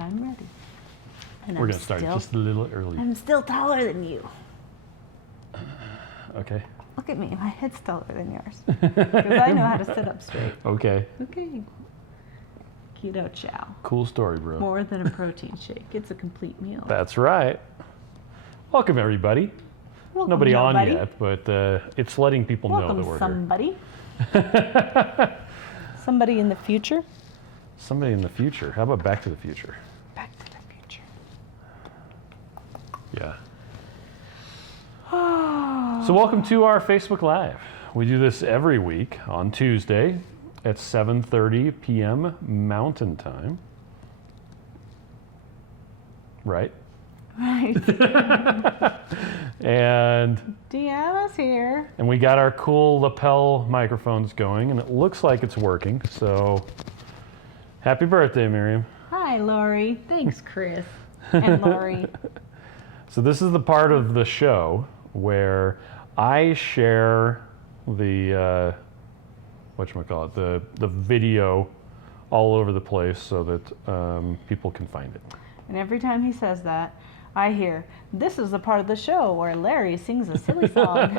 I'm ready. And We're going to start just a little early. I'm still taller than you. Okay. Look at me. My head's taller than yours. Because I know how to sit up straight. Okay. Okay. Keto Chow. Cool story, bro. More than a protein shake. It's a complete meal. That's right. Welcome, everybody. Welcome, Nobody on nobody. yet, but it's letting people know Welcome, that we're somebody. here. Somebody in the future. Somebody in the future. How about Back to the Future? Back to the future. Yeah. So welcome to our Facebook Live. We do this every week on Tuesday at 7:30 p.m. Mountain Time. Right? Right. And Deanna's here. we got our cool lapel microphones going, and it looks like it's working. So happy birthday, Miriam. Hi, Lori. Thanks, Chris. And Lori. So this is the part of the show where I share the whatchamacallit, the video all over the place so that people can find it. And every time he says that, I hear, this is the part of the show where Larry sings a silly song.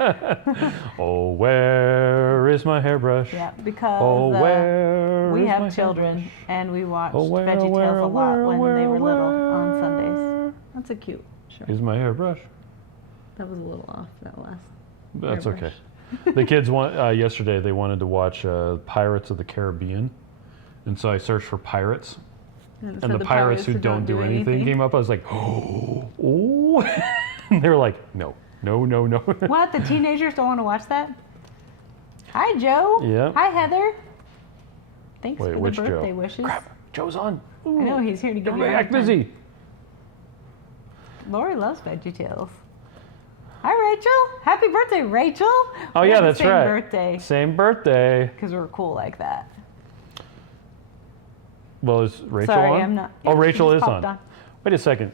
Oh, where is my hairbrush? Yeah, because where we is my have children hairbrush? and we watched Oh, where, VeggieTales where, a lot where, when where, they were little on where? Sundays. That's a cute show. Is my hairbrush? That was a little off, that last. That's hairbrush. okay. The kids yesterday they wanted to watch Pirates of the Caribbean, and so I searched for pirates. And the pirates who don't do anything came up. I was like, oh. And they were like, no. What? The teenagers don't want to watch that? Hi, Joe. Yeah. Hi, Heather. Thanks Wait, for which the birthday Joe? wishes. Crap, Joe's on. I know, he's here to give you a Act hard time. busy. Lori loves VeggieTales. Hi, Rachel. Happy birthday, Rachel. Oh, We yeah, have the that's same right. birthday. Same birthday. Because we're cool like that. Well, is Rachel Sorry, on? I'm not. Oh, yeah, she Rachel just is popped on. Wait a second.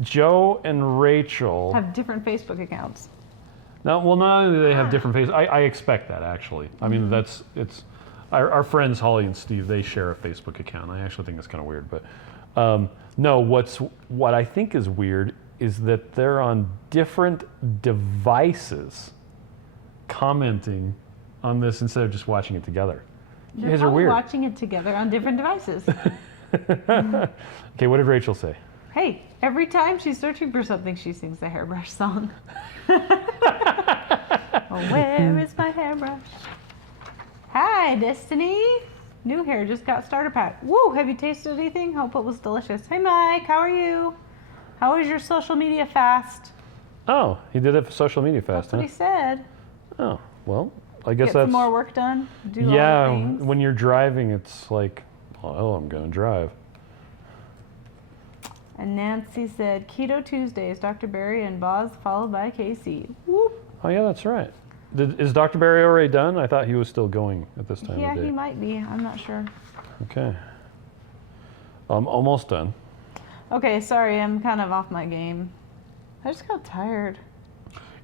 Joe and Rachel. Have different Facebook accounts. No, well, not only do they have different faces. I expect that, actually. I mean, it's our friends Holly and Steve. They share a Facebook account. I actually think it's kind of weird, but no. What I think is weird is that they're on different devices, commenting on this instead of just watching it together. You They're guys are probably weird. watching it together on different devices. Okay, what did Rachel say? Hey, every time she's searching for something, she sings the hairbrush song. Oh, where is my hairbrush? Hi, Destiny. New hair just got starter pack. Woo, have you tasted anything? Hope it was delicious. Hey, Mike, how are you? How was your social media fast? Oh, he did it for social media fast, That's what he said. Oh, well, I guess Get that's some more work done. Do all the yeah. things. When you're driving, it's like, well, I'm gonna drive. And Nancy said, Keto Tuesdays, Dr. Barry and Boz, followed by Casey. Whoop. Oh yeah, that's right. Is Dr. Barry already done? I thought he was still going at this time Yeah, of day. he might be. I'm not sure. Okay. I'm almost done. Okay, sorry, I'm kind of off my game. I just got tired.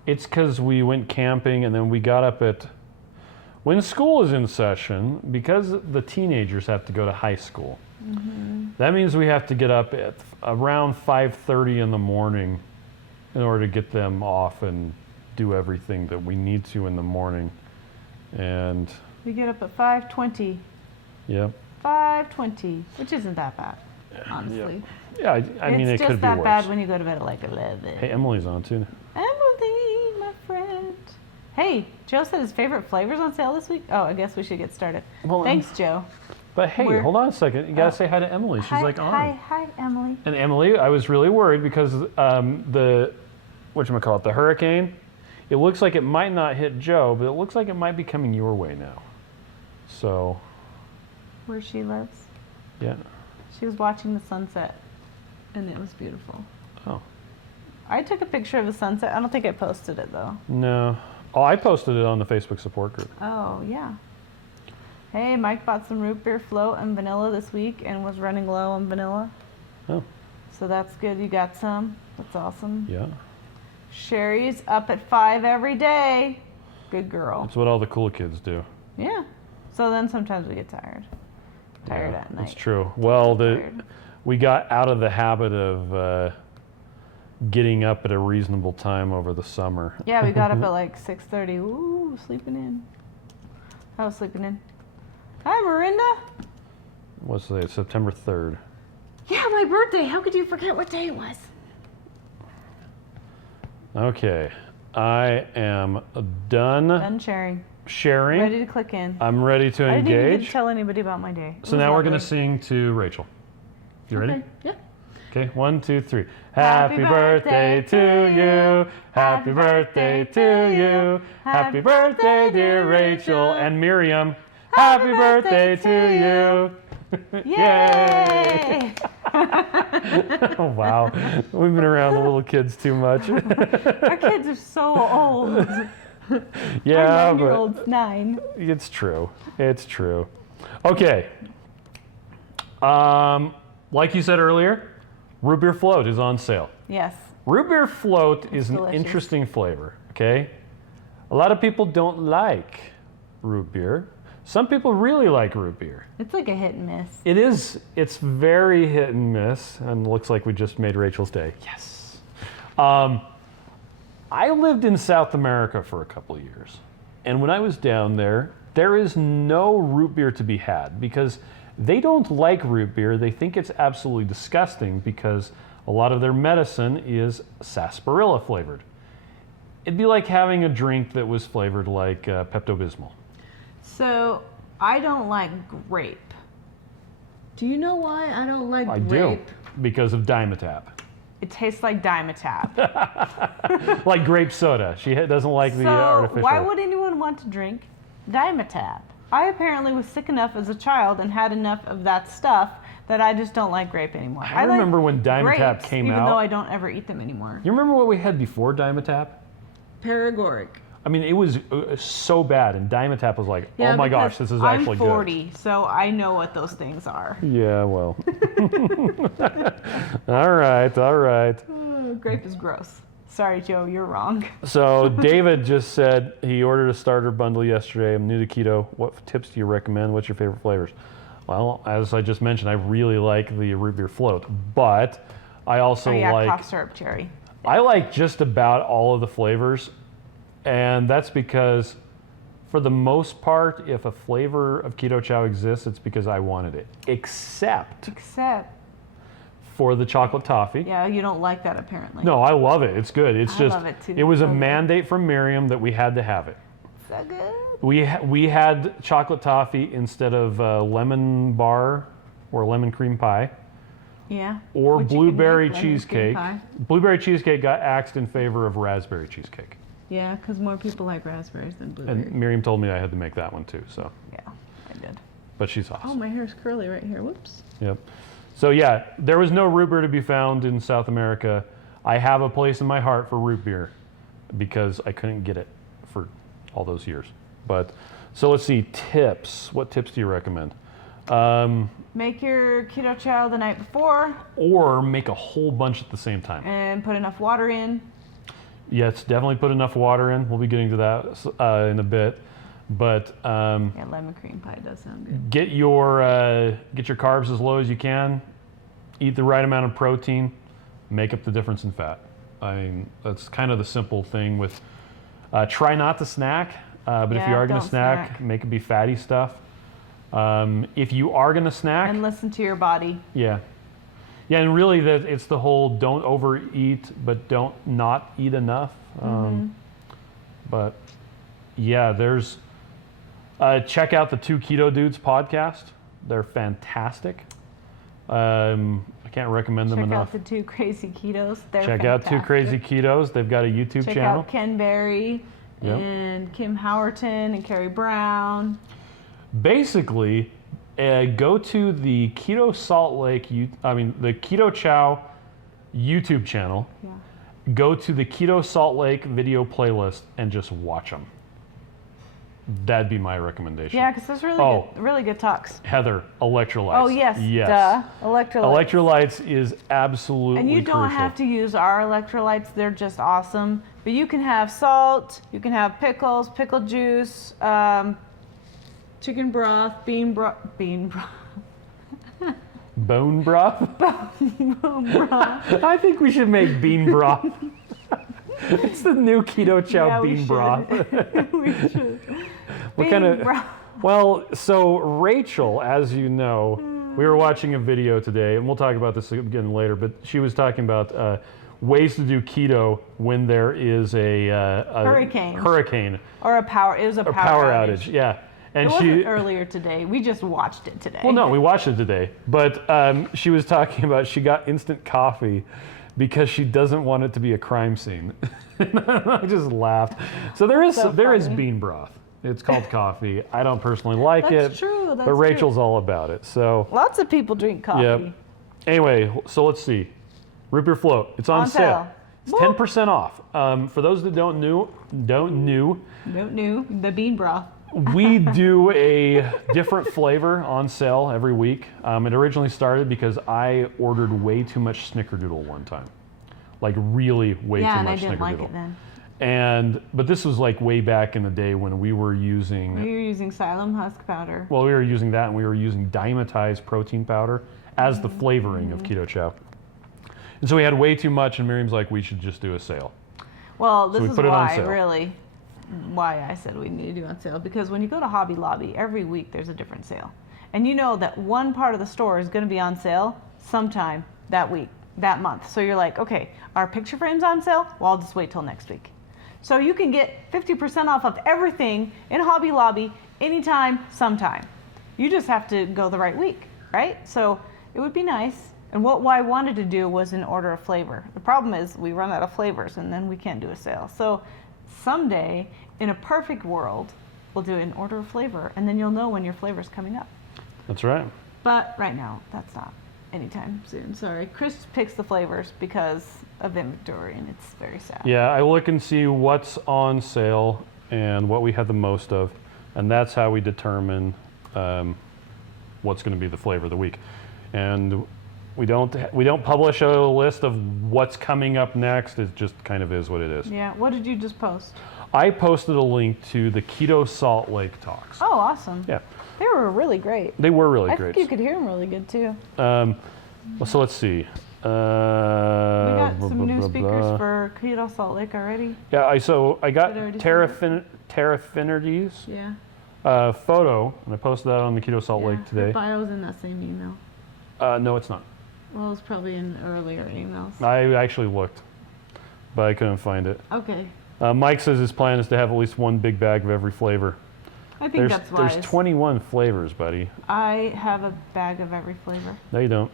It's because we went camping and then we got up at, when school is in session, because the teenagers have to go to high school. Mm-hmm. That means we have to get up at around 5:30 in the morning in order to get them off and do everything that we need to in the morning. And We get up at 5:20. yeah. 5:20, which isn't that bad, honestly. Yeah, I mean, it it's could just be that worse. bad when you go to bed at like 11. Hey, Emily's on too. Emily, my friend. Hey, Joe said his favorite flavors on sale this week. Oh, I guess we should get started. Well, Thanks, Joe. But hey, We're- hold on a second. You gotta say hi to Emily. She's like on. Hi, Emily. And Emily, I was really worried because the whatchamacallit, the hurricane, it looks like it might not hit Joe, but it looks like it might be coming your way now. So, Where she lives. yeah. She was watching the sunset, and it was beautiful. Oh, I took a picture of the sunset. I don't think I posted it, though. no. Oh, I posted it on the Facebook support group. Oh, yeah. Hey, Mike bought some root beer float and vanilla this week and was running low on vanilla. Oh, So that's good. You got some. That's awesome. yeah. Sherry's up at 5 every day. Good girl. That's what all the cool kids do. Yeah. So then sometimes we get tired. Tired Yeah, at night. That's true. Well, Tired. we got out of the habit of getting up at a reasonable time over the summer. Yeah, we got up at like 6:30. Ooh, sleeping in. I was sleeping in. Hi, Miranda. What's today? September 3rd. Yeah, my birthday. How could you forget what day it was? Okay, I am done Done sharing. sharing. Ready to click in. I'm ready to I didn't even get engage. to tell anybody about my day. It So was now we're lovely. going to sing to Rachel. You ready? Okay. Yeah. Okay, 1, 2, 3. Happy Happy birthday to you. Happy birthday to you. Happy birthday, dear Rachel and Miriam. Happy birthday to you. Yay! Oh, wow. We've been around the little kids too much. Our kids are so old. Yeah, Our but 9-year-old's 9. it's true. It's true. Okay. Like you said earlier, root beer float is on sale. Yes. Root beer float is an delicious. interesting flavor, okay? A lot of people don't like root beer. Some people really like root beer. It's like a hit and miss. It is, it's very hit and miss, and looks like we just made Rachel's day. Yes. I lived in South America for a couple of years, and when I was down there, there is no root beer to be had because they don't like root beer. They think it's absolutely disgusting because a lot of their medicine is sarsaparilla flavored. It'd be like having a drink that was flavored like Pepto-Bismol. So, I don't like grape. Do you know why I don't like I grape? do, because of Dimetapp. It tastes like Dimetapp. Like grape soda. She doesn't like the So, artificial. why would anyone want to drink Dimetapp? I apparently was sick enough as a child and had enough of that stuff that I just don't like grape anymore. I remember when Dimetapp grapes, came even out. though I don't ever eat them anymore. You remember what we had before Dimetapp? Paregoric. I mean, it was so bad, and Dimetapp was like, oh my gosh, this is actually I'm 40, so I know what those things are. good. Yeah, well. All right, all right. Grape is gross. Sorry, Joe, you're wrong. So David just said he ordered a starter bundle yesterday. I'm new to keto. What tips do you recommend? What's your favorite flavors? Well, as I just mentioned, I really like the root beer float, but I also like cough syrup cherry. I like just about all of the flavors, and that's because for the most part, if a flavor of Keto Chow exists, it's because I wanted it, except for the chocolate toffee. Yeah, you don't like that apparently. No, I love it. It's good. It's I just, love it too. it was a So good. mandate from Miriam that we had to have it. So good. We had chocolate toffee instead of lemon bar or lemon cream pie. Yeah. Or Which you can blueberry make lemon cream cheesecake. pie. Blueberry cheesecake got axed in favor of raspberry cheesecake. Yeah, because more people like raspberries than blueberry. And Miriam told me I had to make that one too, so. Yeah, I did. But she's awesome. Oh, my hair's curly right here. Whoops. Yep. So yeah, there was no root beer to be found in South America. I have a place in my heart for root beer because I couldn't get it for all those years. But, so let's see, tips. What tips do you recommend? Make your keto chow the night before Or make a whole bunch at the same time. and put enough water in. Yes, definitely put enough water in. We'll be getting to that in a bit. But Yeah, lemon cream pie does sound good. get your carbs as low as you can. Eat the right amount of protein. Make up the difference in fat. I mean, that's kind of the simple thing with. Try not to snack, but if Yeah, you are going to don't snack, make it be fatty stuff. If you are going to snack, And listen to your body. yeah, and really it's the whole don't overeat, but don't not eat enough. But yeah, there's. Check out the Two Keto Dudes podcast. They're fantastic. I can't recommend them Check enough. out the Two Crazy Ketos. They're Check out Two fantastic. Crazy Ketos. They've got a YouTube Check channel. out Ken Berry Yep. and Kim Howerton and Carrie Brown. Basically, go to the Keto Salt Lake, the Keto Chow YouTube channel. Yeah. Go to the Keto Salt Lake video playlist and just watch them. That'd be my recommendation. Yeah, because there's really good talks. Heather, electrolytes. Oh, yes. Yes. Duh. Electrolytes. Electrolytes is absolutely And you don't crucial. have to use our electrolytes. They're just awesome. But you can have salt, you can have pickles, pickle juice, chicken broth, bean broth. Bone broth? Bone broth. I think we should make bean broth. It's the new Keto Chow Yeah, we bean should. broth. We should. What Bean kind of? broth. Well, so Rachel, as you know, we were watching a video today, and we'll talk about this again later. But she was talking about ways to do keto when there is a hurricane Or a power. It was a power outage. Yeah, and It wasn't earlier today. We just watched it today. Well, no, we watched it today. But she was talking about she got instant coffee because she doesn't want it to be a crime scene. I just laughed. So there is bean broth. It's called coffee. I don't personally like it. That's true. That's but Rachel's all about it. So lots of people drink coffee. Yep. Anyway, so let's see. Root beer float. It's on sale. It's 10% off. For those that don't know, the bean broth. we do a different flavor on sale every week. It originally started because I ordered way too much Snickerdoodle one time. Like really way too much Snickerdoodle. Yeah, and I didn't like it then. But this was like way back in the day when we were using... We were using psyllium husk powder. Well, we were using that, and we were using dimetized protein powder as the flavoring of Keto Chow. And so we had way too much, and Miriam's like, we should just do a sale. Well, this So we is put it on sale. why I said we need to do on sale. Because when you go to Hobby Lobby, every week there's a different sale. And you know that one part of the store is going to be on sale sometime that week, that month. So you're like, okay, our picture frame's on sale? Well, I'll just wait till next week. So you can get 50% off of everything in Hobby Lobby anytime, sometime. You just have to go the right week, right? So it would be nice. And what I wanted to do was an order of flavor. The problem is we run out of flavors and then we can't do a sale. So someday, in a perfect world, we'll do an order of flavor and then you'll know when your flavor's coming up. That's right. But right now, that's not anytime soon. Sorry. Chris picks the flavors because of inventory and it's very sad. Yeah, I look and see what's on sale and what we have the most of, and that's how we determine what's going to be the flavor of the week. And we don't publish a list of what's coming up next. It just kind of is what it is. Yeah. What did you just post? I posted a link to the Keto Salt Lake talks. Oh, awesome. Yeah. They were really great. They were really I great. think you could hear them really good too. So let's see. We got some new speakers for Keto Salt Lake already. Yeah, I got Did I already Terrafinity's Yeah. photo, and I posted that on the Keto Salt Lake Her today. bio's in that same email. No, it's not. Well, it was probably in earlier emails. I actually looked, but I couldn't find it. Okay. Mike says his plan is to have at least one big bag of every flavor. I think that's wise. There's 21 flavors, buddy. I have a bag of every flavor. No, you don't.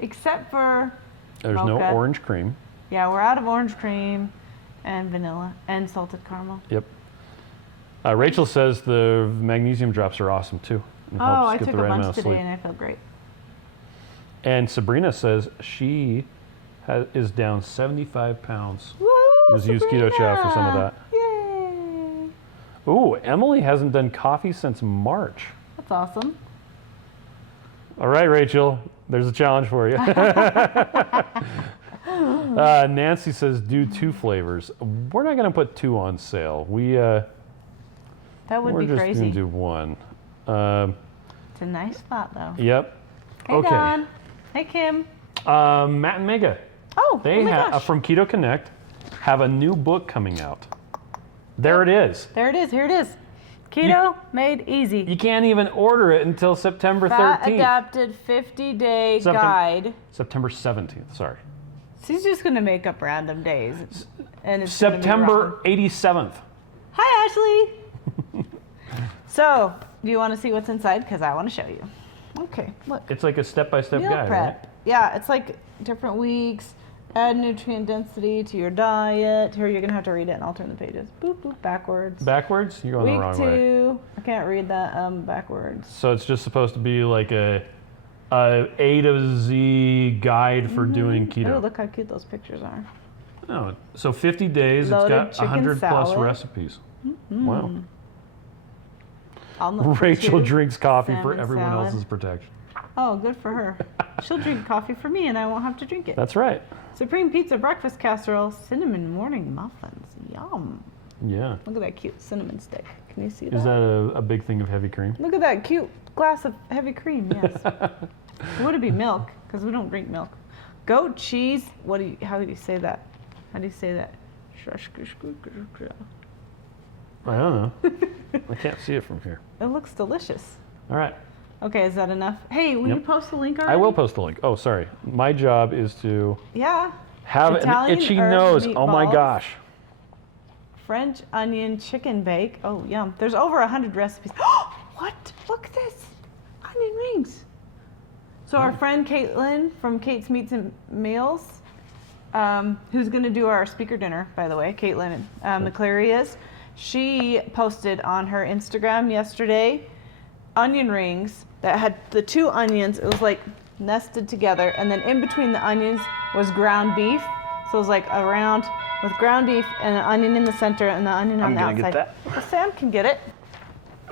Except for There's mocha. no orange cream. Yeah, we're out of orange cream and vanilla and salted caramel. Yep. Rachel says the magnesium drops are awesome too. It Oh, helps I get took the a right amount bunch of today sleep. and I felt great. And Sabrina says she is down 75 pounds. Woo! Was used Keto Chow for some of that. Yay! Ooh, Emily hasn't done coffee since March. That's awesome. All right, Rachel, there's a challenge for you. Nancy says do 2 flavors. We're not going to put 2 on sale. That would We're be just crazy. going to do 1. It's a nice spot though. Yep. Hey Okay. Don. Hey Kim. Matt and Mega. Oh, They oh my have gosh. from Keto Connect have a new book coming out. There it is. There it is. Here it is. Keto made easy. You can't even order it until September 13th. Fat adapted 50-day guide. September 17th. Sorry. She's just gonna make up random days, and it's gonna be September wrong. 87th. Hi Ashley. So, do you want to see what's inside? Because I want to show you. Okay, look. It's like a step-by-step Meal guide, prep. right? Yeah, it's like different weeks. Add nutrient density to your diet. Here, you're gonna have to read it, and I'll turn the pages. Boop boop backwards. Backwards? You're going the wrong Week way. 2. I can't read that backwards. So it's just supposed to be like a A to Z guide for doing keto. Oh, look how cute those pictures are. Oh, so 50 days, Loaded it's got 100 chicken plus salad. recipes. Wow. I'll look for Rachel 2. drinks coffee for Salmon everyone salad. else's protection. Oh, good for her. She'll drink coffee for me and I won't have to drink it. That's right. Supreme Pizza Breakfast Casserole, Cinnamon Morning Muffins. Yum. Yeah. Look at that cute cinnamon stick. Can you see that? Is that a big thing of heavy cream? Look at that cute glass of heavy cream, yes. Would it be milk? Because we don't drink milk. Goat cheese. How do you say that? How do you say that? I don't know. I can't see it from here. It looks delicious. All right. Okay, is that enough? Hey, will you post the link already? I will post the link. Oh, sorry. My job is to have Italian an itchy herb nose. Oh my meatballs. gosh. French onion chicken bake. Oh, yum. There's over 100 recipes. What? Look at this. Onion rings. So our friend Caitlin from Kate's Meats and Meals, who's going to do our speaker dinner, by the way, Caitlin McCleary is. She posted on her Instagram yesterday onion rings that had the 2 onions. It was like nested together, and then in between the onions was ground beef. So it was like a round with ground beef and an onion in the center and the onion on the outside. I'm gonna get that. Well, Sam can get it.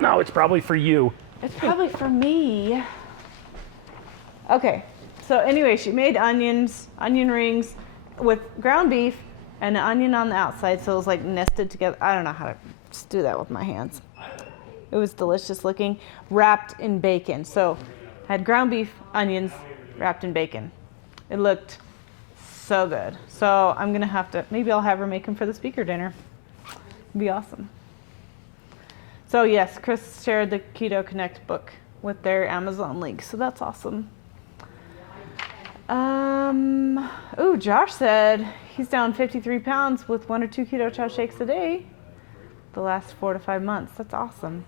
No, it's probably for you. It's probably for me. Okay, so anyway, she made onion rings with ground beef and an onion on the outside, so it was like nested together. I don't know how to just do that with my hands. It was delicious looking, wrapped in bacon. So I had ground beef, onions, wrapped in bacon. It looked so good. So I'm gonna have to, maybe I'll have her make them for the speaker dinner. It'd be awesome. So yes, Chris shared the Keto Connect book with their Amazon link, so that's awesome. Ooh, Josh said he's down 53 pounds with 1 or 2 Keto Chow shakes a day the last 4 to 5 months. That's awesome.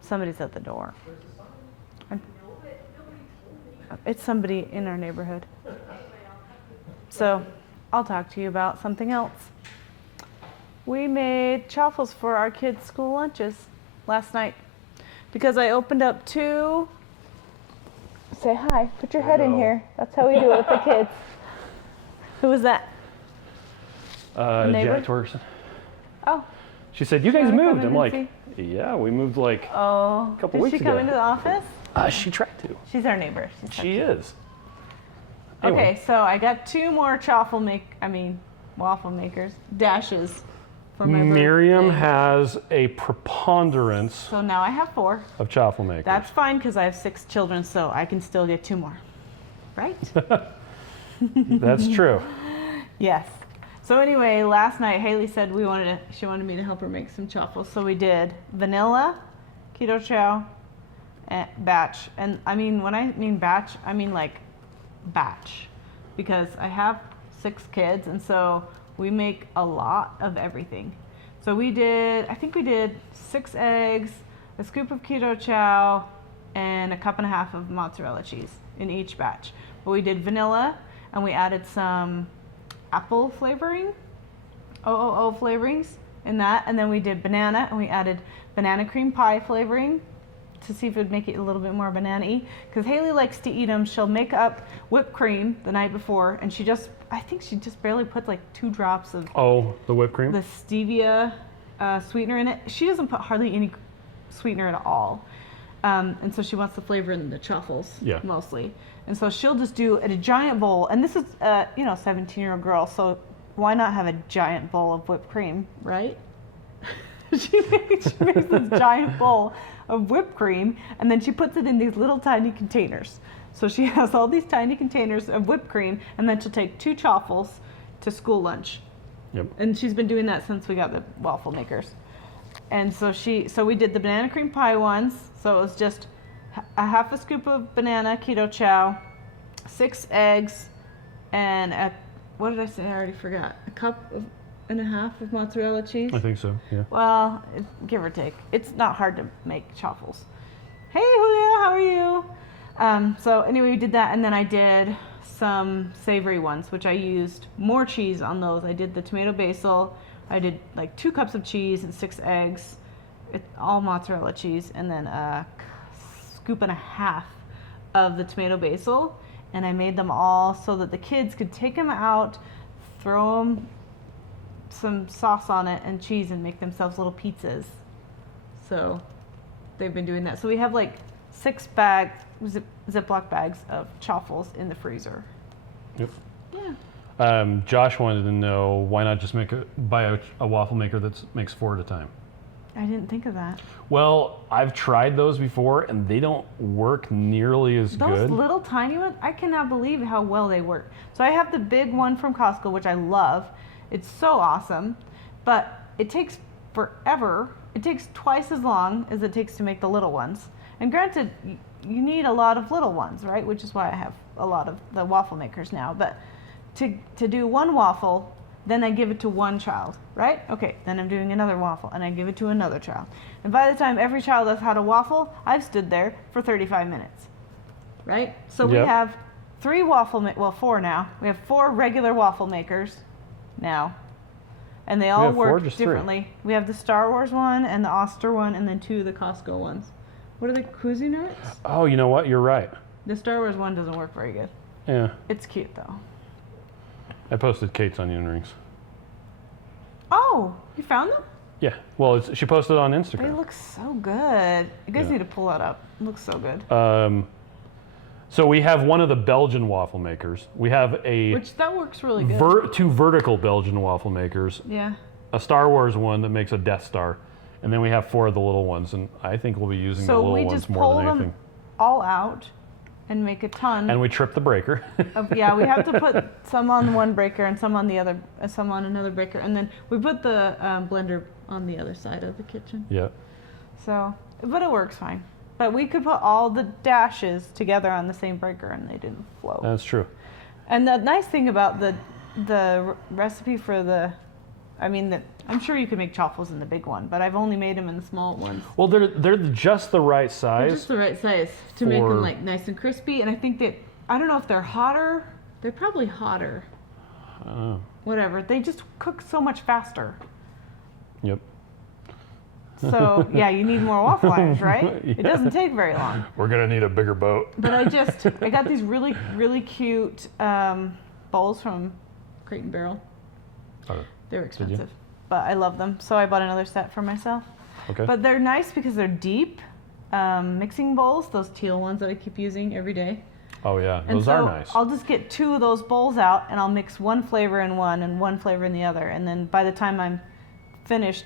Somebody's at the door. It's somebody in our neighborhood. So I'll talk to you about something else. We made chaffles for our kids' school lunches last night because I opened up 2. Say hi. Put your head in here. That's how we do it with the kids. Who was that? Jack Torgerson. Oh. She said, "You guys moved." I'm like, "Yeah, we moved like a couple weeks ago." Did she come into the office? She tried to. She's our neighbor. She is. Anyway. Anyway. Okay, so I got 2 more waffle makers dashes for my Miriam birthday. has a preponderance So now I have 4. of chaffle makers. That's fine because I have 6 children, so I can still get 2 more. Right? That's true. Yes. So anyway, last night Haley said she wanted me to help her make some chaffles. So we did vanilla, keto chow, and batch. And I mean, when I mean batch, I mean like batch, because I have 6 kids, and so we make a lot of everything. So I think we did 6 eggs, a scoop of keto chow, and a 1.5 cups of mozzarella cheese in each batch. But we did vanilla, and we added some apple flavoring, OOO flavorings in that, and then we did banana, and we added banana cream pie flavoring to see if it would make it a little bit more banana-y, because Haley likes to eat them. She'll make up whipped cream the night before, and I think she just barely puts like 2 drops of the whipped cream? the stevia sweetener in it. She doesn't put hardly any sweetener at all. And so she wants the flavor in the chaffles mostly. And so she'll just do a giant bowl. And this is, 17-year-old girl, so why not have a giant bowl of whipped cream, right? she makes this giant bowl of whipped cream, and then she puts it in these little tiny containers. So she has all these tiny containers of whipped cream, and then she'll take 2 chaffles to school lunch. Yep. And she's been doing that since we got the waffle makers. And so we did the banana cream pie ones. So it was just a 1/2 scoop of banana keto chow, 6 eggs, and what did I say? I already forgot. 1.5 cups of mozzarella cheese. I think so, yeah. Well, give or take. It's not hard to make chaffles. Hey, Julio, how are you? So anyway, we did that, and then I did some savory ones, which I used more cheese on those. I did the tomato basil. I did like 2 cups of cheese and 6 eggs, all mozzarella cheese, and then a 1.5 scoops of the tomato basil. And I made them all so that the kids could take them out, throw them some sauce on it and cheese, and make themselves little pizzas. So they've been doing that. So we have like 6 Ziploc bags of chaffles in the freezer. Yep. Yeah. Josh wanted to know, why not just buy a waffle maker that makes 4 at a time? I didn't think of that. Well, I've tried those before, and they don't work nearly as Those good. little tiny ones, I cannot believe how well they work. So I have the big one from Costco, which I love. It's so awesome, but it takes forever. It takes twice as long as it takes to make the little ones. And granted, you need a lot of little ones, right? Which is why I have a lot of the waffle makers now. But to do one waffle, then I give it to one child, right? Okay, then I'm doing another waffle, and I give it to another child. And by the time every child has had a waffle, I've stood there for 35 minutes, right? So we Yep. have 4 now. We have 4 regular waffle makers now. And they all have 4 or work just 3? differently. We have the Star Wars one, and the Oster one, and then 2 of the Costco ones. What are the Cuisinarts? Oh, you know what? You're right. The Star Wars one doesn't work very good. Yeah. It's cute, though. I posted Kate's onion rings. Oh, you found them? Yeah. Well, she posted on They Instagram. look so good. You guys Yeah. need to pull that up. It looks so good. So we have one of the Belgian waffle makers. We have That works really good. 2 vertical Belgian waffle makers. Yeah. A Star Wars one that makes a Death Star. And then we have 4 of the little ones. And I think we'll be using the So little we ones just more pull than them anything. all out and make a ton. And we trip the breaker. Yeah, we have to put some on one breaker and some on the other, some on another breaker, and then we put the blender on the other side of the kitchen. Yeah. So, but it works fine. But we could put all the dashes together on the same breaker, and they didn't flow. That's true. And the nice thing about the recipe for I'm sure you could make chaffles in the big one, but I've only made them in the small ones. Well, they're just the right They're size. just the right size to make for- them like nice and crispy. And I think that, I don't know if they're hotter. They're probably hotter. Oh, Whatever. They just cook so much faster. yep. So yeah, you need more waffle irons, right? It doesn't take very long. We're gonna need a bigger boat. But I got these really, really cute bowls from Crate and Barrel. Oh, They're you? expensive, but I love them. So I bought another set for myself. okay. But they're nice because they're deep mixing bowls, those teal ones that I keep using every day. Oh yeah, And those so are nice. I'll just get 2 of those bowls out, and I'll mix one flavor in one and one flavor in the other. And then by the time I'm finished,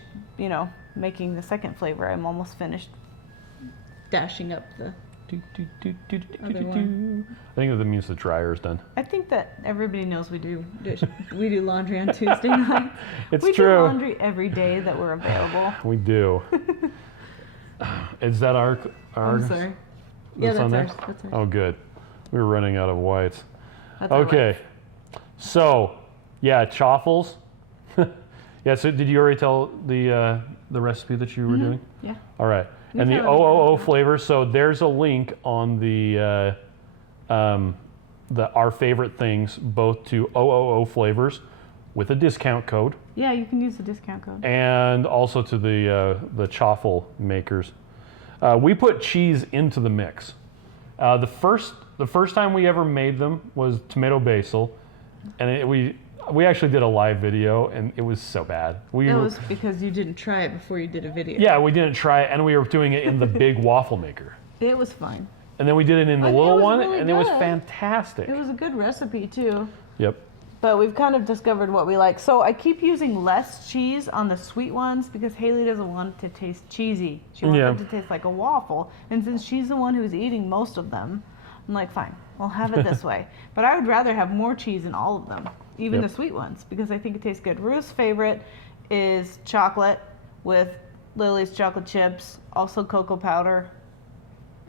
making the second flavor, I'm almost finished dashing up the other one. I think that means the dryer's done. I think that everybody knows we do laundry on Tuesday night. It's we true. do laundry every day that we're available. We do. Is that our? I'm sorry. Yeah, on that's there? ours. That's ours. Oh, good. We were running out of whites. That's our Okay. rice. So, yeah, chaffles. Yeah. So, did you already tell the recipe that you were doing? Yeah. All right. You And the tell them. OOO flavor. So there's a link on the our favorite things, both to OOO flavors with a discount code, Yeah, you can use the discount code. and also to the chaffle makers. We put cheese into the mix. The first time we ever made them was tomato basil, and we actually did a live video, and it was so bad. That was because you didn't try it before you did a video. Yeah, we didn't try it, and we were doing it in the big waffle maker. It was fine. And then we did it in the And it little was one, really and it was good. fantastic. It was a good recipe too. Yep. But we've kind of discovered what we like. So I keep using less cheese on the sweet ones because Haley doesn't want it to taste cheesy. She wants Yeah. it to taste like a waffle. And since she's the one who's eating most of them, I'm like, fine, we'll have it this way. But I would rather have more cheese in all of them, even Yep. the sweet ones, because I think it tastes good. Ruth's favorite is chocolate with Lily's chocolate chips, also cocoa powder,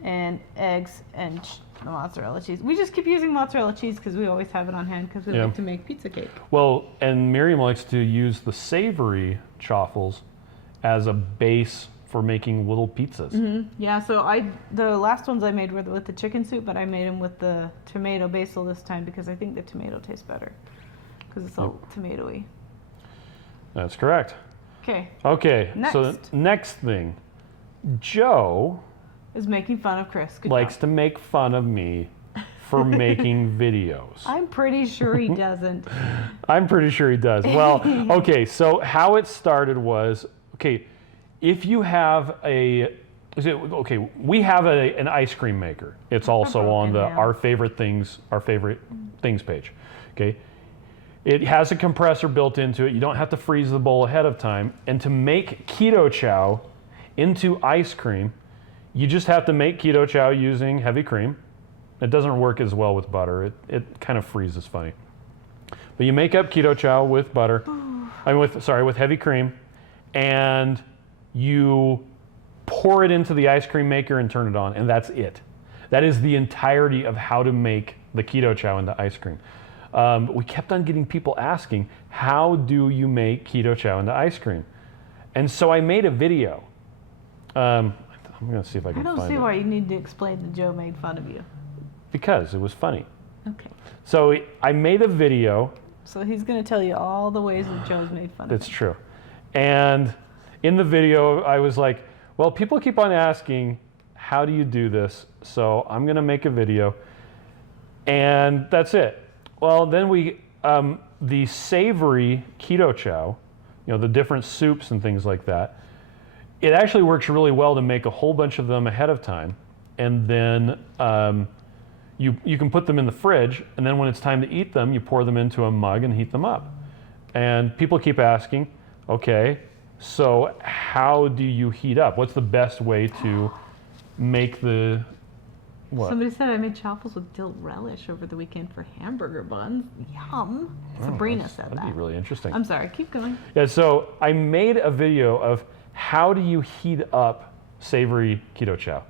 and eggs, and the mozzarella cheese. We just keep using mozzarella cheese because we always have it on hand because we Yeah. like to make pizza cake. Well, and Miriam likes to use the savory chaffles as a base for making little pizzas. Yeah, so the last ones I made were with the chicken soup, but I made them with the tomato basil this time because I think the tomato tastes better because it's all tomatoey. That's correct. Okay, Okay, so Next. next thing, Joe is making fun of Chris. Good likes job. to make fun of me for making videos. I'm pretty sure he doesn't. I'm pretty sure he does. Well, okay, so how it started was, okay, if you have we have an ice cream maker. It's also on broken the down. our favorite things page. Okay. It has a compressor built into it. You don't have to freeze the bowl ahead of time. And to make keto chow, into ice cream. You just have to make keto chow using heavy cream. It doesn't work as well with butter. It kind of freezes funny. But you make up keto chow with butter, with heavy cream, and you pour it into the ice cream maker and turn it on, and that's it. That is the entirety of how to make the keto chow into ice cream. But we kept on getting people asking, how do you make keto chow into ice cream? And so I made a video. I'm going to see if I can find it. I don't see why you need to explain that Joe made fun of you. Because it was funny. Okay. So I made a video. So he's going to tell you all the ways that Joe's made fun of you. That's true. And in the video, I was like, well, people keep on asking, how do you do this? So I'm going to make a video. And that's it. Well, then the savory keto chow, the different soups and things like that, it actually works really well to make a whole bunch of them ahead of time. And then you can put them in the fridge, and then when it's time to eat them, you pour them into a mug and heat them up. And people keep asking, okay, so how do you heat up? What's the best way to make the, what? Somebody said I made chaffles with dill relish over the weekend for hamburger buns. Yum. Sabrina said that. That'd be really interesting. I'm sorry, keep going. Yeah, so I made a video of how do you heat up savory keto chow.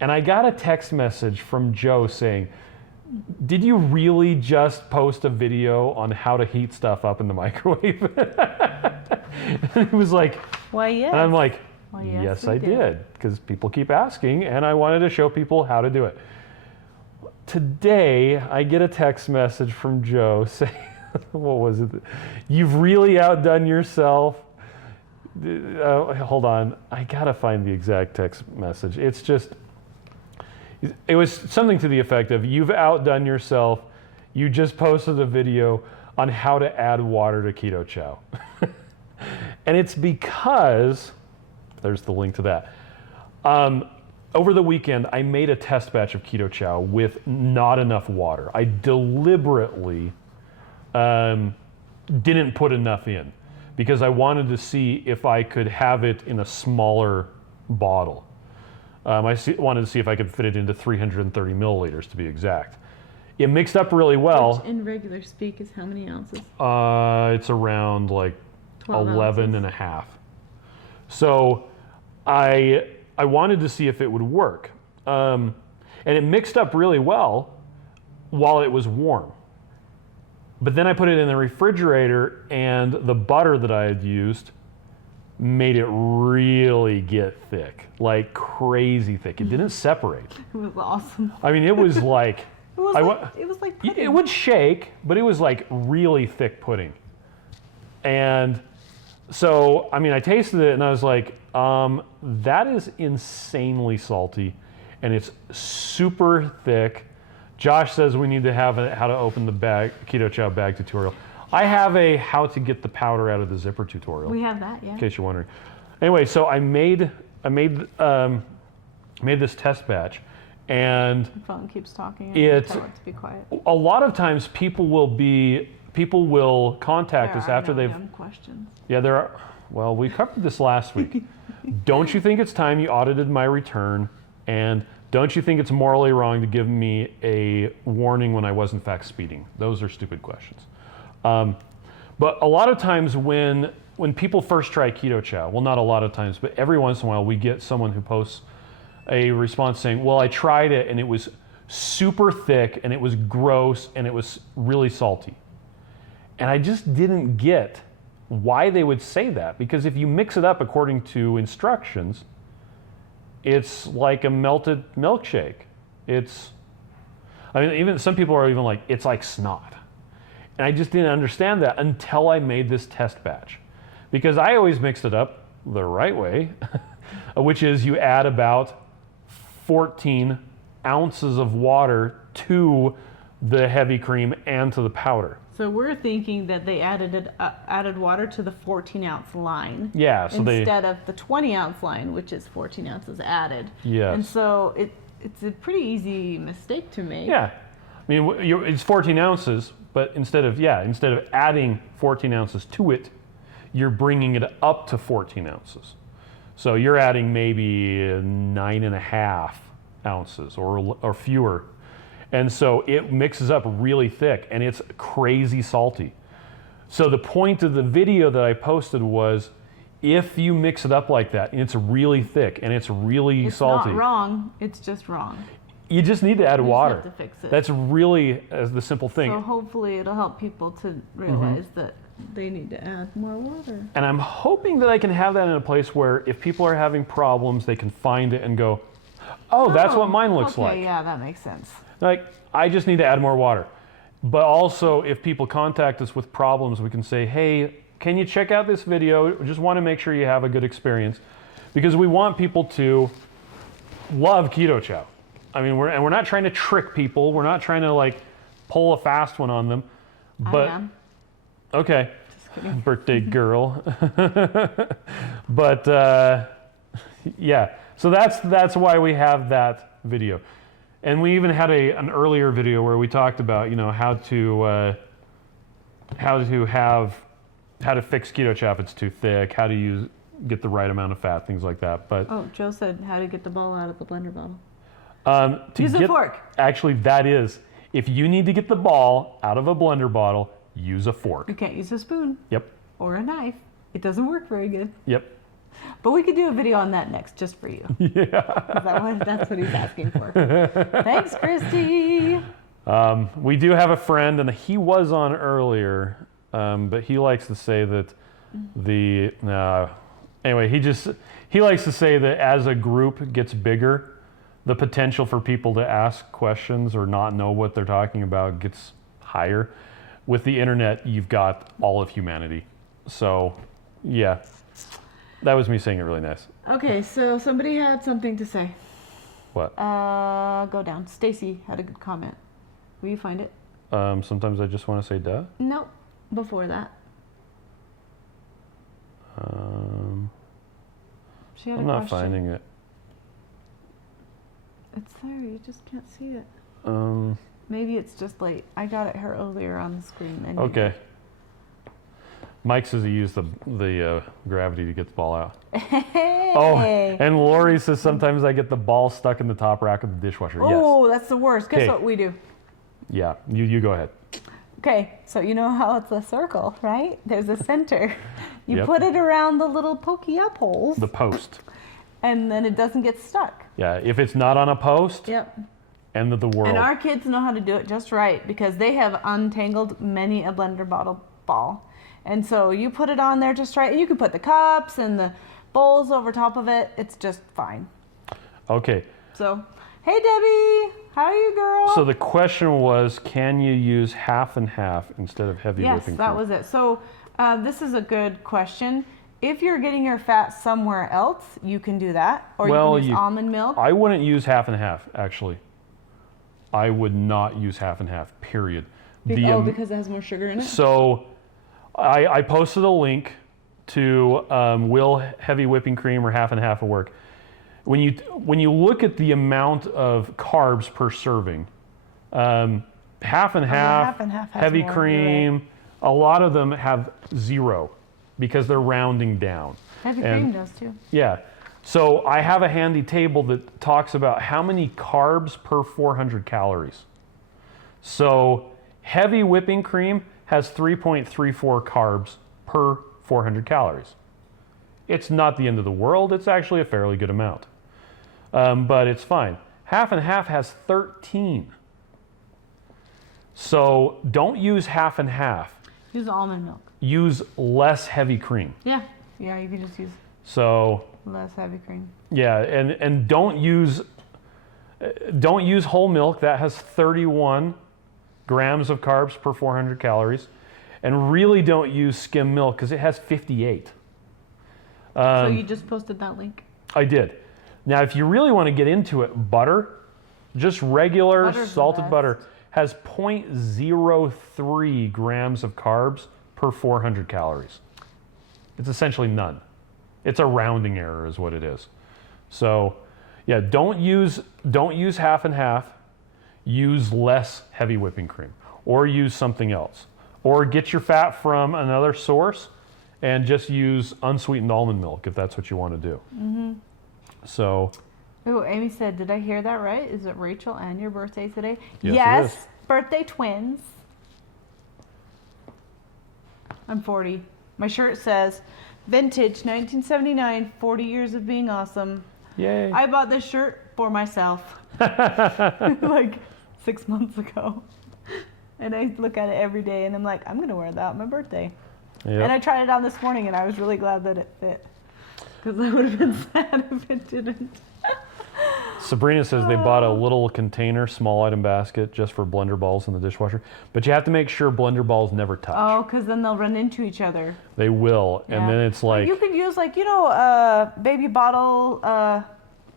And I got a text message from Joe saying, did you really just post a video on how to heat stuff up in the microwave? And he was like, why, yes. And I'm like, well, yes, I did, because people keep asking, and I wanted to show people how to do it. Today, I get a text message from Joe saying, what was it? You've really outdone yourself. Hold on, I gotta find the exact text message. It was something to the effect of, you've outdone yourself. You just posted a video on how to add water to keto chow. And it's because, there's the link to that. Over the weekend, I made a test batch of keto chow with not enough water. I deliberately didn't put enough in because I wanted to see if I could have it in a smaller bottle. I wanted to see if I could fit it into 330 milliliters to be exact. It mixed up really well. Which in regular speak is how many ounces? It's around like 11 ounces. and a half. So I wanted to see if it would work. And it mixed up really well while it was warm. But then I put it in the refrigerator, and the butter that I had used made it really get thick, like crazy thick. It didn't separate. It was awesome. I mean, it was like... it was like pudding. It would shake, but it was like really thick pudding. And so, I mean, I tasted it and I was like, that is insanely salty, and it's super thick. Josh says we need to have a how to open the bag, keto chow bag tutorial. I have a how to get the powder out of the zipper tutorial. We have that, yeah. In case you're wondering. Anyway, so I made this test batch, and The phone keeps talking. Tell it to be quiet. a lot of times people will contact us after they've. Dumb questions. Yeah, there are. Well, we covered this last week. Don't you think it's time you audited my return? And don't you think it's morally wrong to give me a warning when I was in fact speeding? Those are stupid questions. But a lot of times when people first try keto chow, well, not a lot of times, but every once in a while we get someone who posts a response saying, well, I tried it and it was super thick and it was gross and it was really salty. And I just didn't get why they would say that, because if you mix it up according to instructions, it's like a melted milkshake. Even some people are even like, it's like snot. And I just didn't understand that until I made this test batch. Because I always mixed it up the right way, which is you add about 14 ounces of water to the heavy cream and to the powder. So we're thinking that they added water to the 14-ounce line. Yeah, so instead of the 20-ounce line, which is 14 ounces added. Yes. And so it's a pretty easy mistake to make. Yeah. I mean, it's 14 ounces, but instead of adding 14 ounces to it, you're bringing it up to 14 ounces. So you're adding maybe 9.5 ounces or fewer. And so it mixes up really thick and it's crazy salty. So the point of the video that I posted was, if you mix it up like that and it's really thick and it's really salty. It's not wrong, it's just wrong. You just need to add water. Just have to fix it. That's really the simple thing. So hopefully it'll help people to realize that they need to add more water. And I'm hoping that I can have that in a place where if people are having problems, they can find it and go, oh, that's what mine looks like. Yeah, that makes sense. Like, I just need to add more water. But also, if people contact us with problems, we can say, hey, can you check out this video? We just want to make sure you have a good experience. Because we want people to love Keto Chow. I mean, we're not trying to trick people. We're not trying to, like, pull a fast one on them. But, I am. Okay. Just kidding. Birthday girl. But, yeah. So that's why we have that video. And we even had an earlier video where we talked about, you know, how to fix Keto Chow if it's too thick, how to get the right amount of fat, things like that. But Joe said how to get the ball out of the blender bottle. Use a fork. Actually, that is, if you need to get the ball out of a blender bottle, use a fork. You can't use a spoon. Yep. Or a knife. It doesn't work very good. Yep. But we could do a video on that next, just for you. Yeah. That's what he's asking for. Thanks, Christy. We do have a friend, and he was on earlier, but he likes to say that anyway, he likes to say that as a group gets bigger, the potential for people to ask questions or not know what they're talking about gets higher. With the internet, you've got all of humanity. So, yeah. That was me saying it really nice. Okay, so somebody had something to say. What? Go down. Stacy had a good comment. Will you find it? Sometimes I just want to say duh. Nope. Before that. She had I'm a not question. finding it. It's there. You just can't see it. Um, Maybe it's just late. I got it here earlier on the screen. And okay. Mike says he used the gravity to get the ball out. Hey. Oh, and Lori says sometimes I get the ball stuck in the top rack of the dishwasher. Oh, Yes. that's the worst. Guess Okay. what we do? Yeah, you go ahead. Okay, so you know how it's a circle, right? There's a center. You Yep. put it around the little pokey up holes, The post. and then it doesn't get stuck. Yeah, if it's not on a post, Yep. end of the world. And our kids know how to do it just right because they have untangled many a blender bottle ball. And so you put it on there just right. And you can put the cups and the bowls over top of it. It's just fine. Okay. So, hey Debbie, how are you, girl? So the question was, can you use half and half instead of heavy Yes, whipping that cream? was it. So this is a good question. If you're getting your fat somewhere else, you can do that. Or Well, you can use almond milk. I wouldn't use half and half, actually. I would not use half and half, period. Because it has more sugar in it? So I posted a link to will heavy whipping cream or half and half will work. When you look at the amount of carbs per serving, half and half has heavy more, cream, a lot of them have 0 because they're rounding down. Heavy And- cream does too. Yeah. So I have a handy table that talks about how many carbs per 400 calories. So heavy whipping cream has 3.34 carbs per 400 calories. It's not the end of the world. It's actually a fairly good amount. But it's fine. Half and half has 13. So don't use half and half. Use almond milk. Use less heavy cream. Yeah, you can just use So less heavy cream. yeah, and don't use whole milk. That has 31 grams of carbs per 400 calories. And really don't use skim milk because it has 58. So you just posted that link? I did. Now, if you really want to get into it, butter, just regular Butter's the salted best. butter, has 0.03 grams of carbs per 400 calories. It's essentially none. It's a rounding error is what it is. So yeah, don't use half and half. Use less heavy whipping cream or use something else. Or get your fat from another source and just use unsweetened almond milk if that's what you want to do. So, Ooh, Amy said, did I hear that right? Is it Rachel and your birthday today? Yes, it is. Birthday twins. I'm 40. My shirt says, vintage 1979, 40 years of being awesome. yay. I bought this shirt for myself like 6 months ago. And I look at it every day and I'm like, I'm going to wear that on my birthday. Yep. And I tried it on this morning and I was really glad that it fit. Because I would have been sad if it didn't. Sabrina says they bought a little container, small item basket, just for blender balls in the dishwasher. But you have to make sure blender balls never touch. Oh, because then they'll run into each other. They will. Yeah. And then it's like... You could use baby bottle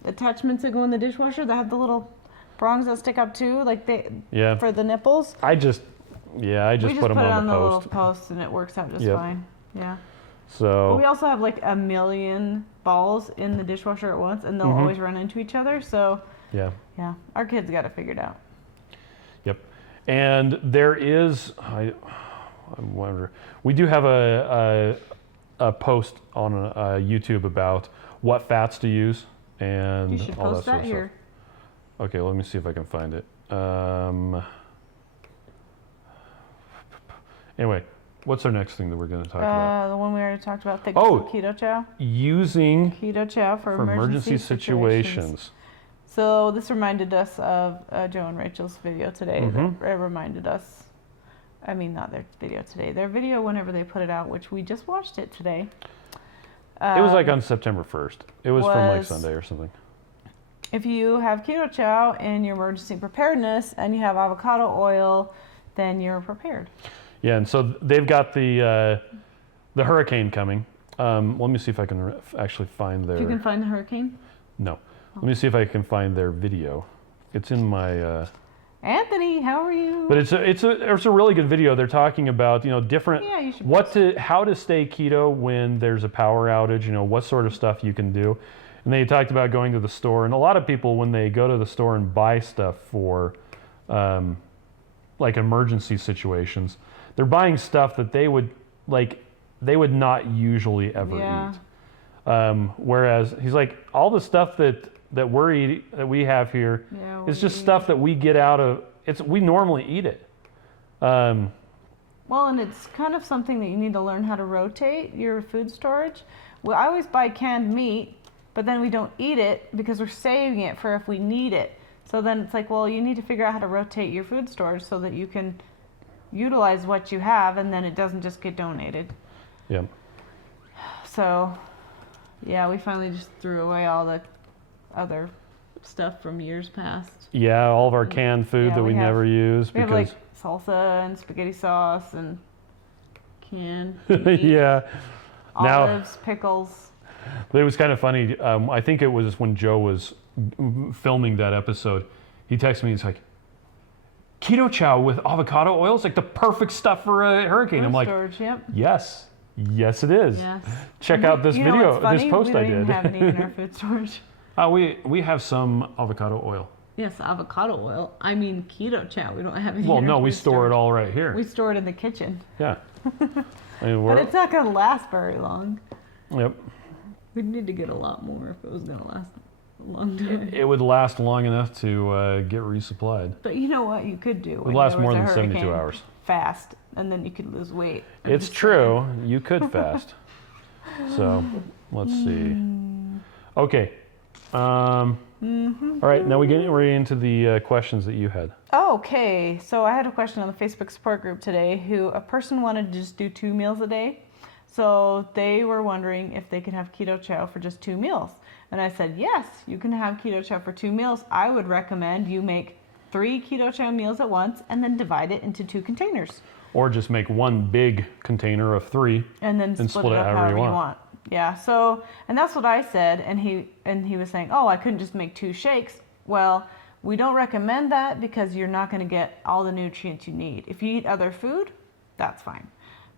attachments that go in the dishwasher that have the little prongs that stick up too, for the nipples. I just put them on the little post. post and it works out just Yep. fine. Yeah. So... But we also have like a million balls in the dishwasher at once and they'll always run into each other. So yeah. Our kids got it figured out. Yep. And there is, I wonder, we do have a post on YouTube about what fats to use and You should all post that sort that of here. stuff. Okay, let me see if I can find it. Anyway, what's our next thing that we're going to talk about? The one we already talked about, thick keto chow. Using Keto chow for emergency situations. So this reminded us of Joe and Rachel's video today. It reminded us, I mean, not their video today, their video whenever they put it out, which we just watched it today. It was like on September 1st. It was from like Sunday or something. If you have keto chow in your emergency preparedness and you have avocado oil, then you're prepared. Yeah, and so they've got the hurricane coming. Let me see if I can actually find their... If you can find the hurricane? No. Let me see if I can find their video. It's in my... Anthony, how are you? But it's a really good video. They're talking about, different... Yeah, you should how to stay keto when there's a power outage, what sort of stuff you can do. And they talked about going to the store. And a lot of people, when they go to the store and buy stuff for like emergency situations, they're buying stuff that they would not usually ever eat. Whereas he's like, all the stuff that we have here is just stuff that we get out of. We normally eat it. Well, and it's kind of something that you need to learn how to rotate your food storage. Well, I always buy canned meat, but then we don't eat it because we're saving it for if we need it. So then it's like, well, you need to figure out how to rotate your food storage so that you can utilize what you have and then it doesn't just get donated. Yeah. So, yeah, we finally just threw away all the other stuff from years past. Yeah, all of our canned food that we never use. We have like salsa and spaghetti sauce and canned yeah. olives, pickles. But it was kind of funny. I think it was when Joe was filming that episode. He texted me. He's like, "Keto chow with avocado oil is like the perfect stuff for a hurricane." I'm like, storage, yep. Yes, it is. Yes. Check out this video, this post we don't I did. Even have any in our food storage. We have some avocado oil. Yes, avocado oil. I mean keto chow. We don't have any. Well, no, we store it all right here. We store it in the kitchen. Yeah. I mean, but it's not going to last very long. Yep. We'd need to get a lot more if it was going to last a long time. It would last long enough to get resupplied. But you know what you could do? It would last more than 72 hours. Fast, and then you could lose weight. It's true. You could fast. So, let's see. Okay. All right, now we're into the questions that you had. Okay, so I had a question on the Facebook support group today a person wanted to just do 2 meals a day. So they were wondering if they could have keto chow for just 2 meals. And I said, yes, you can have keto chow for 2 meals. I would recommend you make 3 keto chow meals at once and then divide it into 2 containers. Or just make one big container of 3 and then split it up however you want. Yeah, so, and that's what I said, and he was saying, oh, I couldn't just make 2 shakes. Well, we don't recommend that because you're not going to get all the nutrients you need. If you eat other food, that's fine.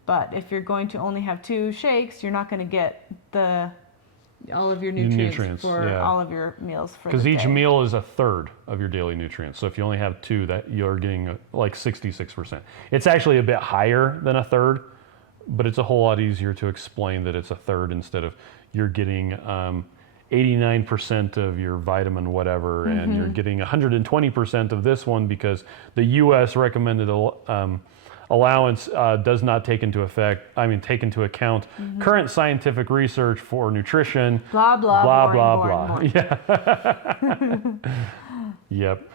But if you're going to only have 2 shakes, you're not going to get all of your nutrients for all of your meals for the day. Because each meal is 1/3 of your daily nutrients. So if you only have 2, that you're getting like 66%. It's actually a bit higher than 1/3, but it's a whole lot easier to explain that it's a third instead of you're getting 89% of your vitamin whatever, and you're getting 120% of this one because the U.S. recommended allowance does not take into account current scientific research for nutrition. Blah, blah, blah, boring, blah, boring, blah. boring. Yeah. Yep.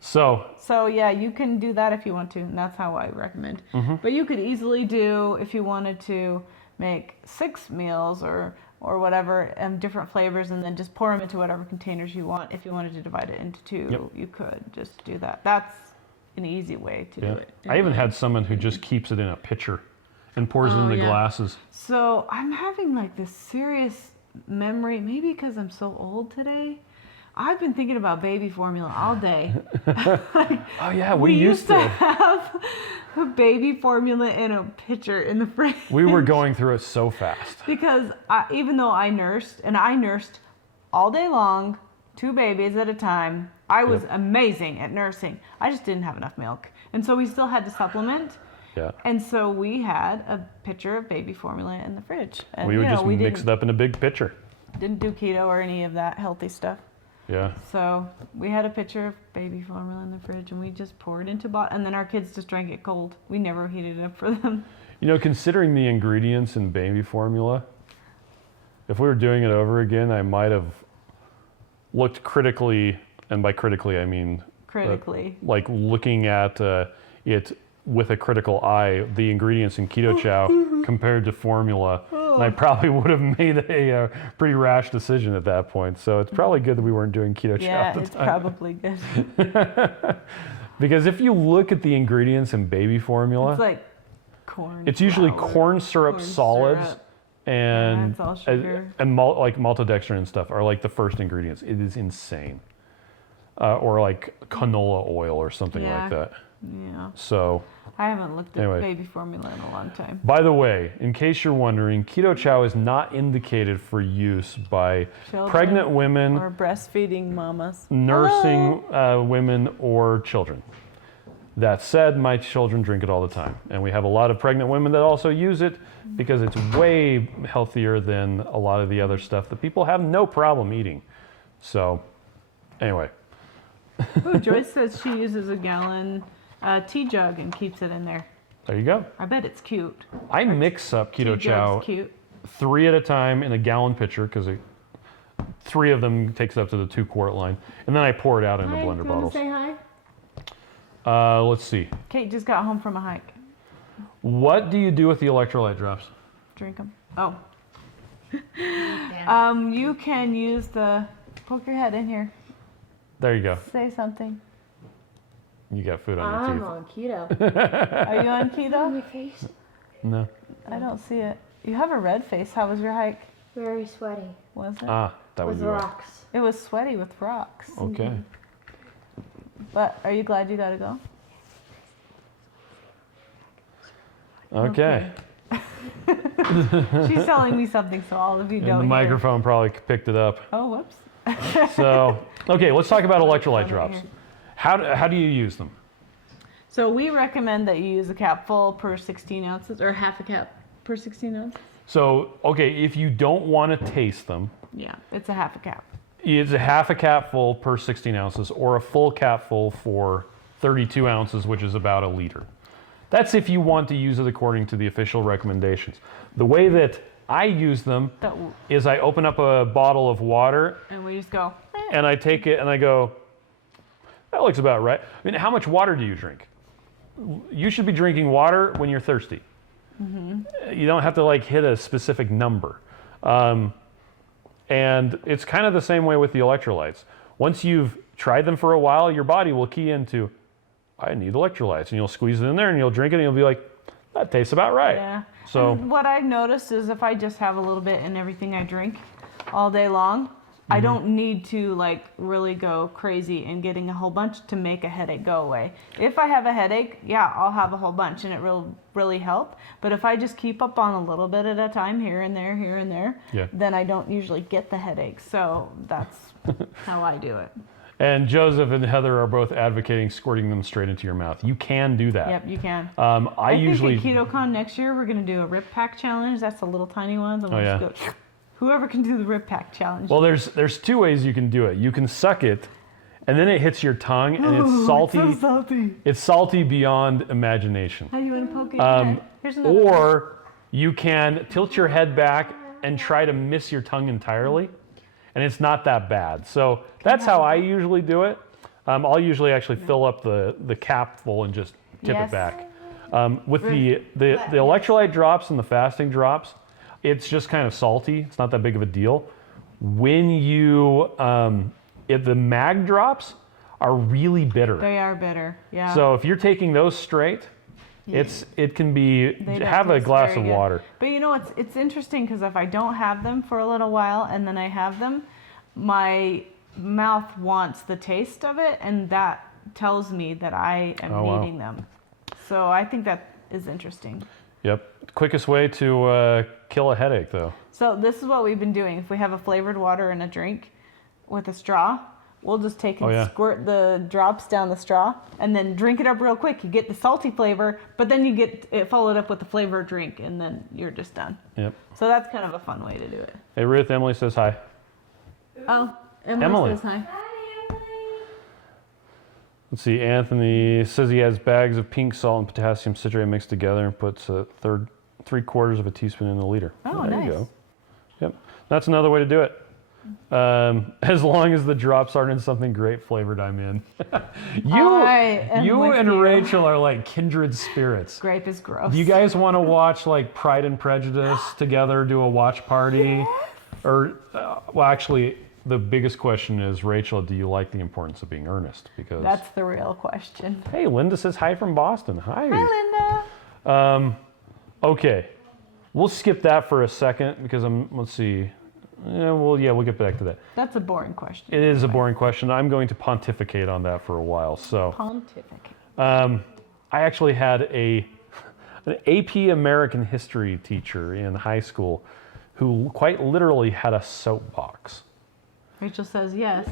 So yeah, you can do that if you want to, and that's how I recommend. But you could easily do, if you wanted to make 6 meals or whatever, different flavors, and then just pour them into whatever containers you want. If you wanted to divide it into 2, you could just do that. That's an easy way to do it. I even had someone who just keeps it in a pitcher and pours it into glasses. So I'm having like this serious memory, maybe because I'm so old today. I've been thinking about baby formula all day. Oh yeah, we used to have a baby formula in a pitcher in the fridge. We were going through it so fast. Because even though I nursed all day long, 2 babies at a time, I was amazing at nursing. I just didn't have enough milk. And so we still had to supplement. Yeah. And so we had a pitcher of baby formula in the fridge. And, we would just mix it up in a big pitcher. Didn't do keto or any of that healthy stuff. Yeah. So we had a pitcher of baby formula in the fridge, and we just poured into bottles, and then our kids just drank it cold. We never heated it up for them. You know, considering the ingredients in baby formula, if we were doing it over again, I might have looked critically, and by critically I mean critically, like looking at it with a critical eye, the ingredients in Keto Chow compared to formula. And I probably would have made a pretty rash decision at that point. So it's probably good that we weren't doing Keto Chow at the time. Yeah, it's probably good. Because if you look at the ingredients in baby formula, it's like corn. It's usually corn syrup solids and it's all sugar. And like maltodextrin and stuff are like the first ingredients. It is insane. Or like canola oil or something like that. Yeah. So I haven't looked at baby formula in a long time. By the way, in case you're wondering, Keto Chow is not indicated for use by pregnant women or breastfeeding mamas, nursing women, or children. That said, my children drink it all the time, and we have a lot of pregnant women that also use it because it's way healthier than a lot of the other stuff that people have no problem eating. So, anyway. Ooh, Joyce says she uses a gallon tea jug and keeps it in there. There you go. I bet it's cute. I mix up Keto Chow cute. 3 at a time in a gallon pitcher because 3 of them takes up to the 2-quart line, and then I pour it out into blender bottles. Say hi. Let's see. Kate just got home from a hike. What do you do with the electrolyte drops? Drink them. Oh. You can use poke your head in here. There you go. Say something. You got food on I'm your on keto. Are you on keto? My face. teeth. No. I don't see it. You have a red face. How was your hike? Very sweaty. Was it? Ah, that was With rocks. It was sweaty with rocks. Okay. But are you glad you got to go? Okay. She's telling me something, so all of you don't And the hear. microphone probably picked it up. Oh, whoops. So, okay, let's talk about electrolyte drops. How do you use them? So we recommend that you use a capful per 16 ounces, or half a cap per 16 ounces. So, okay, if you don't want to taste them, Yeah, it's a half a cap. it's a half a capful per 16 ounces or a full capful for 32 ounces, which is about a liter. That's if you want to use it according to the official recommendations. The way that I use them is I open up a bottle of water And we just go. and I take it and I go, that looks about right. I mean, how much water do you drink? You should be drinking water when you're thirsty. You don't have to like hit a specific number. And it's kind of the same way with the electrolytes. Once you've tried them for a while, your body will key into, I need electrolytes. And you'll squeeze it in there and you'll drink it and you'll be like, that tastes about right. Yeah. So And what I've noticed is if I just have a little bit in everything I drink all day long, I don't need to like really go crazy and getting a whole bunch to make a headache go away. If I have a headache, yeah, I'll have a whole bunch and it will really help. But if I just keep up on a little bit at a time, here and there, Yeah. then I don't usually get the headache. So that's how I do it. And Joseph and Heather are both advocating squirting them straight into your mouth. You can do that. Yep, you can. I usually think at KetoCon next year we're gonna do a rip pack challenge. That's the little tiny ones. And Oh, we'll yeah. just go, whoever can do the rip pack challenge. Well, there's two ways you can do it. You can suck it, and then it hits your tongue, and it's salty. It's so salty. It's salty beyond imagination. How do you want to poke it in your head? Here's another one. Or you can tilt your head back and try to miss your tongue entirely, and it's not that bad. So that's how I usually do it. I'll usually actually fill up the cap full and just tip it Yes. back. With the electrolyte drops and the fasting drops, it's just kind of salty. It's not that big of a deal. When you, the mag drops are really bitter. They are bitter. Yeah. So if you're taking those straight, it can be, They don't have a taste glass very of good. water. But you know, it's interesting because if I don't have them for a little while and then I have them, my mouth wants the taste of it, and that tells me that I am wow. needing them. So I think that is interesting. Yep. Quickest way to kill a headache, though. So this is what we've been doing. If we have a flavored water in a drink with a straw, we'll just take and squirt the drops down the straw and then drink it up real quick. You get the salty flavor, but then you get it followed up with the flavored drink, and then you're just done. Yep. So that's kind of a fun way to do it. Hey, Ruth, Emily says hi. Oh, Emily. says hi. Let's see, Anthony says he has bags of pink salt and potassium citrate mixed together and puts 3/4 of a teaspoon in the liter. Oh, there nice. you go. Yep. That's another way to do it. As long as the drops aren't in something grape flavored, I'm in. you and you. Rachel are like kindred spirits. Grape is gross. Do you guys want to watch like Pride and Prejudice together, do a watch party? Or, well, actually, the biggest question is, Rachel, do you like the importance of being earnest? Because That's the real question. hey, Linda says hi from Boston. Hi. Hi, Linda. Okay, we'll skip that for a second because let's see. We'll get back to that. That's a boring question. It is a boring question. I'm going to pontificate on that for a while. So, Pontificate. I actually had an AP American history teacher in high school who quite literally had a soapbox. Rachel says yes.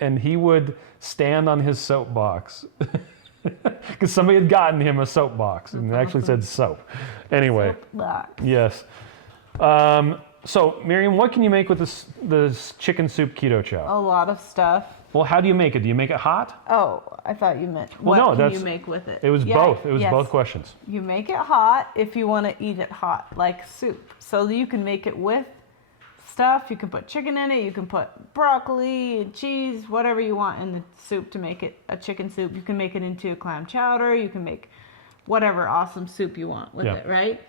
And he would stand on his soapbox because somebody had gotten him a soapbox and it actually said soap. Anyway, Soapbox. yes. So, Miriam, what can you make with this chicken soup keto chow? A lot of stuff. Well, how do you make it? Do you make it hot? Oh, I thought you meant Well, no, what can that's- you make with it? It was Yeah, both. It was yes. both questions. You make it hot if you want to eat it hot, like soup. So you can make it with stuff. You can put chicken in it. You can put broccoli and cheese, whatever you want in the soup to make it a chicken soup. You can make it into clam chowder. You can make whatever awesome soup you want with Yeah. it, right?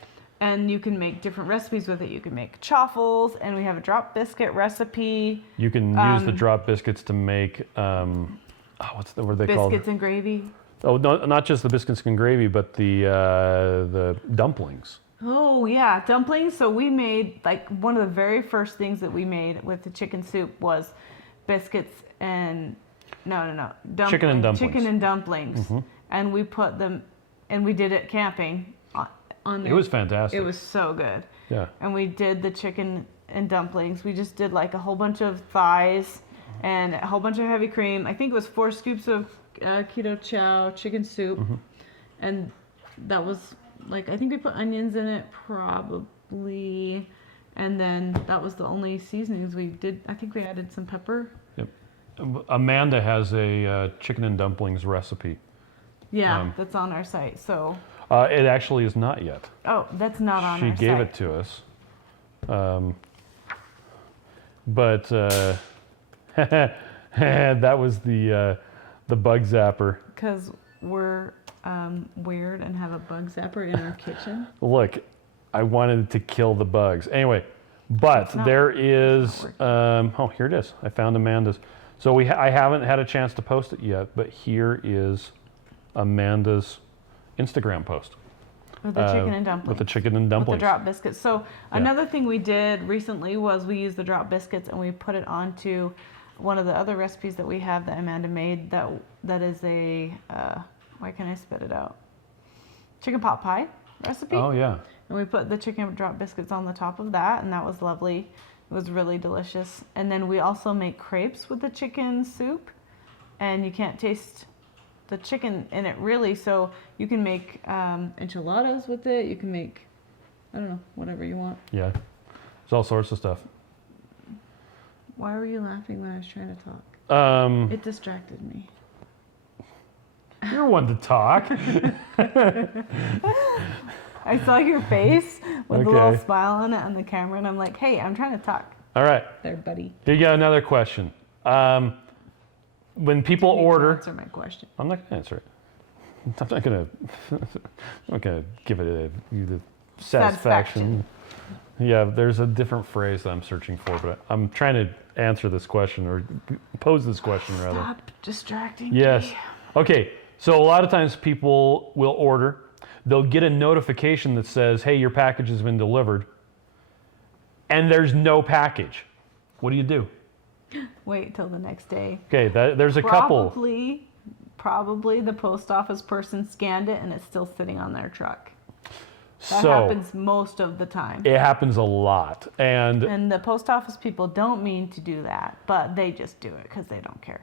And you can make different recipes with it. You can make chaffles, and we have a drop biscuit recipe. You can use the drop biscuits to make, what are they called? Biscuits and gravy. Oh, no, not just the biscuits and gravy, but the dumplings. Oh yeah, dumplings. So we made, like, one of the very first things that we made with the chicken soup was biscuits and Chicken and dumplings. Chicken and dumplings, and we put them, and we did it camping on It was fantastic. It was so good. Yeah. And we did the chicken and dumplings. We just did like a whole bunch of thighs and a whole bunch of heavy cream. I think it was 4 scoops of keto chow chicken soup, and that was like, I think we put onions in it probably, and then that was the only seasonings we did. I think we added some pepper. Yep. Amanda has a chicken and dumplings recipe. Yeah, that's on our site. So, It actually is not yet. oh, that's not on our She site. gave it to us. But that was the bug zapper. Because we're weird and have a bug zapper in our kitchen. Look, I wanted to kill the bugs. Anyway, but not- there is, oh, here it is. I found Amanda's. So I haven't had a chance to post it yet, but here is Amanda's Instagram post. With the chicken and dumplings. With the chicken and With the dumplings. drop biscuits. So another thing we did recently was we used the drop biscuits and we put it onto one of the other recipes that we have that Amanda made. That is a why can't I spit it out? Chicken pot pie recipe. Oh, yeah. And we put the chicken drop biscuits on the top of that, and that was lovely. It was really delicious. And then we also make crepes with the chicken soup, and you can't taste the chicken in it really. So you can make enchiladas with it. You can make, I don't know, whatever you want. Yeah. There's all sorts of stuff. Why were you laughing when I was trying to talk? It distracted me. You're one to talk. I saw your face with a Okay. little smile on it on the camera, and I'm like, hey, I'm trying to talk All right. there, buddy. Here you go, another question. When people You need to order, answer my question. I'm not going to answer it. I'm not going to give it you the satisfaction. Yeah, there's a different phrase that I'm searching for, but I'm trying to answer this question or pose this question rather. Stop distracting Yes. me. Okay. So a lot of times people will order. They'll get a notification that says, "Hey, your package has been delivered," and there's no package. What do you do? Wait till the next day. Okay, there's a couple. Probably the post office person scanned it and it's still sitting on their truck. That So happens most of the time. it happens a lot, and And the post office people don't mean to do that, but they just do it because they don't care.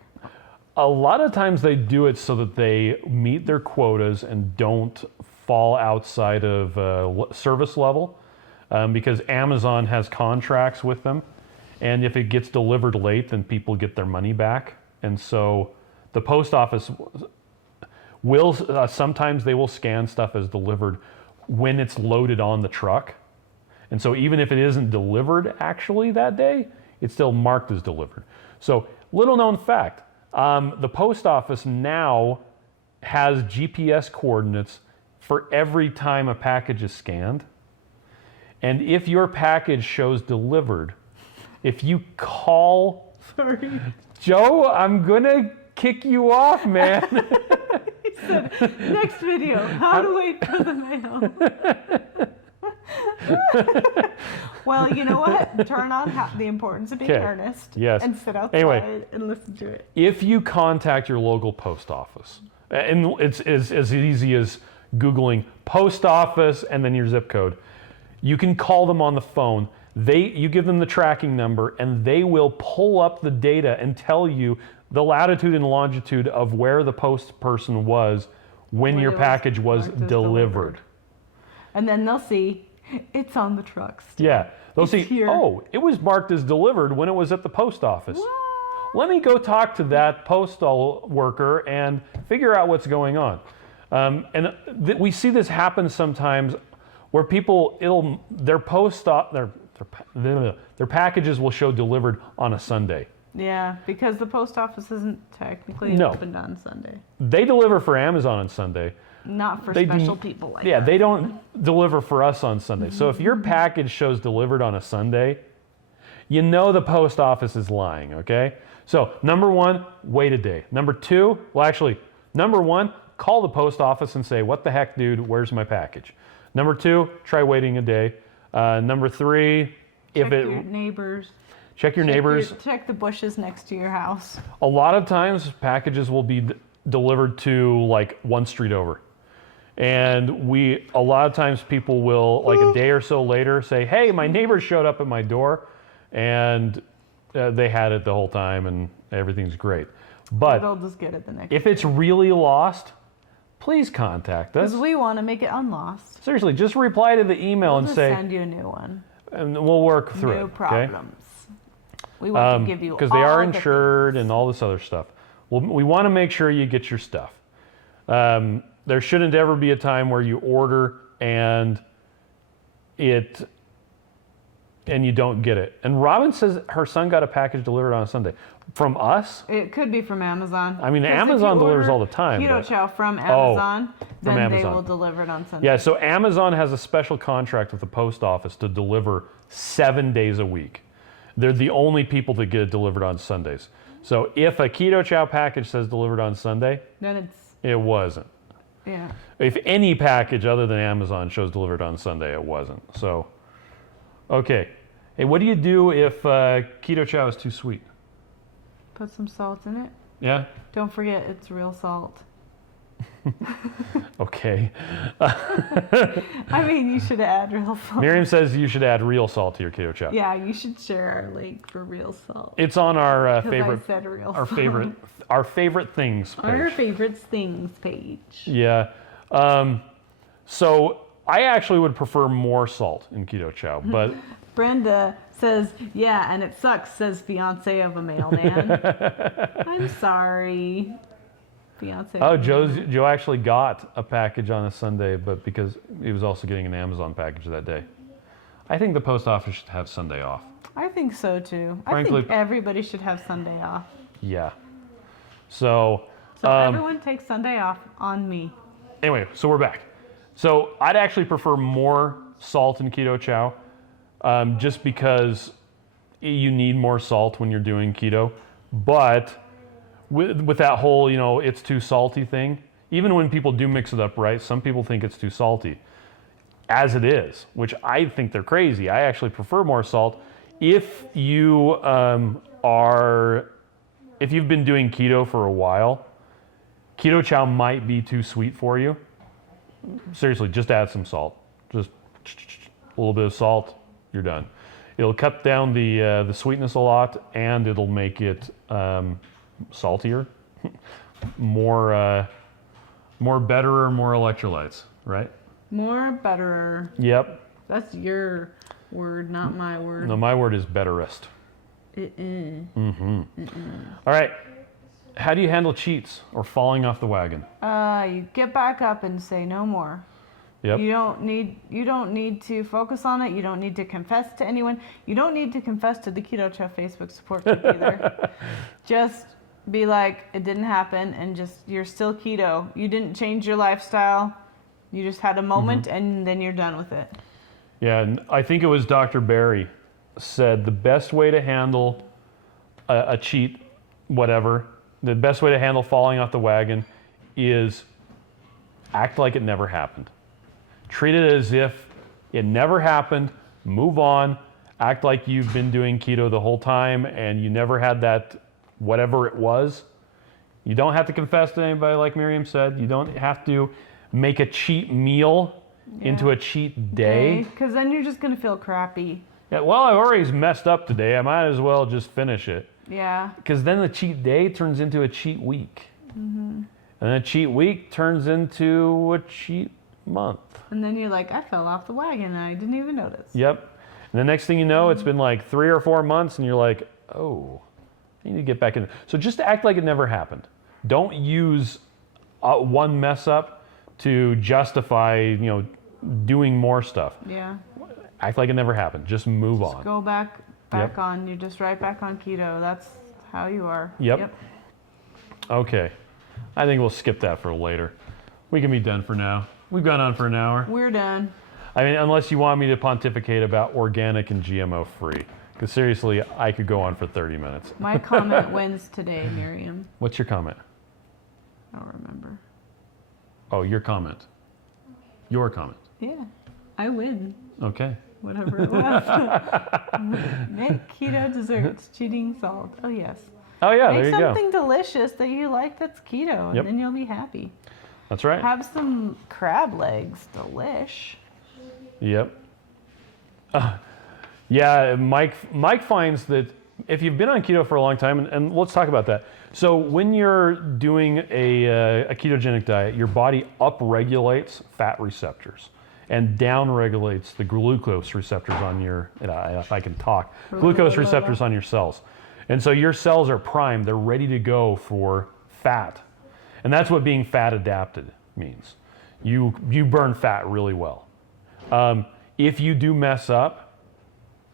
a lot of times they do it so that they meet their quotas and don't fall outside of service level, because Amazon has contracts with them, and if it gets delivered late, then people get their money back. And so the post office will sometimes they will scan stuff as delivered when it's loaded on the truck, and so even if it isn't delivered actually that day, it's still marked as delivered. So little known fact, the post office now has GPS coordinates for every time a package is scanned, and if your package shows delivered, if you call Sorry. Joe, I'm gonna kick you off, man. He said, next video, how to wait for the mail. Well, you know what? Turn on the importance of being Okay. earnest Yes. and sit outside Anyway. and listen to it. If you contact your local post office, and it's as easy as Googling post office and then your zip code, you can call them on the phone. You give them the tracking number, and they will pull up the data and tell you the latitude and longitude of where the post person was when your it was package was marked as delivered. And then they'll see it's on the truck still. Yeah, they'll It's see, here. oh, it was marked as delivered when it was at the post office. Let me go talk to that postal worker and figure out what's going on. We see this happen sometimes where people, their packages will show delivered on a Sunday. Yeah, because the post office isn't technically No. opened on Sunday. They deliver for Amazon on Sunday. Not for They do- special people like Yeah, that. they don't deliver for us on Sunday. So if your package shows delivered on a Sunday, you know the post office is lying, okay? So number one, wait a day. Number two, number one, call the post office and say, what the heck, dude, where's my package? Number two, try waiting a day. Number three, Check your neighbors. check your neighbors. Check the bushes next to your house. A lot of times packages will be delivered to like one street over. And a lot of times people will, like a day or so later, say, hey, my neighbor showed up at my door, and they had it the whole time, and everything's great. But They'll just get it the next if it's really lost, please contact us. Because we want to make it unlost. Seriously, just reply to the email We'll and just say, send you a new one. and we'll work through it. No Okay? problems. We want to give you Because they are all the insured things. and all this other stuff. Well, we want to make sure you get your stuff. There shouldn't ever be a time where you order and you don't get it. And Robin says her son got a package delivered on a Sunday. From us? It could be from Amazon. I mean, 'Cause if Amazon you delivers order all the time, Keto but- Chow from Amazon, then they Amazon. will deliver it on Sunday. Yeah, so Amazon has a special contract with the post office to deliver 7 days a week. They're the only people that get it delivered on Sundays. So if a Keto Chow package says delivered on Sunday, Then it's, it wasn't. yeah. If any package other than Amazon shows delivered on Sunday, it wasn't. So, okay. Hey, what do you do if Keto Chow is too sweet? Put some salt in it. Yeah? Don't forget, it's real salt. Okay. Okay. I mean, you should add real salt. Miriam says you should add real salt to your keto chow. Yeah, you should share our link for real salt. It's on our 'Cause favorite, I said real our salt. favorite things page. Our favorites things page. Yeah. So I actually would prefer more salt in keto chow, but Brenda says, yeah, and it sucks, says fiance of a mailman. I'm sorry. Fiance. oh, Joe actually got a package on a Sunday, but because he was also getting an Amazon package that day. I think the post office should have Sunday off. I think so too. I Frankly- think everybody should have Sunday off. Yeah. So So everyone takes Sunday off on me. anyway, so we're back. So I'd actually prefer more salt in keto chow, just because you need more salt when you're doing keto. But with that whole, it's too salty thing, even when people do mix it up right, some people think it's too salty, as it is, which I think they're crazy. I actually prefer more salt. If you if you've been doing keto for a while, keto chow might be too sweet for you. Seriously, just add some salt. Just a little bit of salt, you're done. It'll cut down the sweetness a lot, and it'll make it saltier, more better, more electrolytes, right? More betterer. Yep. That's your word, not my word. No, my word is betterest. All right. How do you handle cheats or falling off the wagon? You get back up and say no more. Yep. You don't need to focus on it. You don't need to confess to anyone. You don't need to confess to the Keto Chow Facebook support group either. Just be like, it didn't happen, and you're still keto. You didn't change your lifestyle. You just had a moment, and then you're done with it. Yeah, and I think it was Dr. Barry said the best way to handle a cheat, whatever, the best way to handle falling off the wagon is act like it never happened. Treat it as if it never happened, move on, act like you've been doing keto the whole time and you never had that whatever it was. You don't have to confess to anybody, like Miriam said. You don't have to make a cheat meal into a cheat day. Because then you're just going to feel crappy. Yeah, well, I've already messed up today. I might as well just finish it. Yeah. Because then the cheat day turns into a cheat week. And a cheat week turns into a cheat month. And then you're like, I fell off the wagon and I didn't even notice. Yep. And the next thing you know, it's been like 3 or 4 months and you're like, oh, I need to get back in. So just act like it never happened. Don't use one mess up to justify, doing more stuff. Yeah. Act like it never happened. Just move on. Go back on. You're just right back on keto. That's how you are. Yep. Okay. I think we'll skip that for later. We can be done for now. We've gone on for an hour. We're done. I mean, unless you want me to pontificate about organic and GMO free. Because seriously, I could go on for 30 minutes. My comment wins today, Miriam. What's your comment? I don't remember. Oh, your comment. Your comment. Yeah. I win. Okay. Whatever it was. Make keto desserts, cheating salt. Oh, yes. Oh, yeah, Make there you go. something delicious that you like that's keto, and Yep. then you'll be happy. That's right. Have some crab legs. Delish. Yep. Yeah, Mike finds that if you've been on keto for a long time, and let's talk about that. So when you're doing a ketogenic diet, your body upregulates fat receptors and downregulates the glucose receptors on your, if I can talk, glucose receptors on your cells. And so your cells are primed, they're ready to go for fat. And that's what being fat adapted means. You burn fat really well. If you do mess up,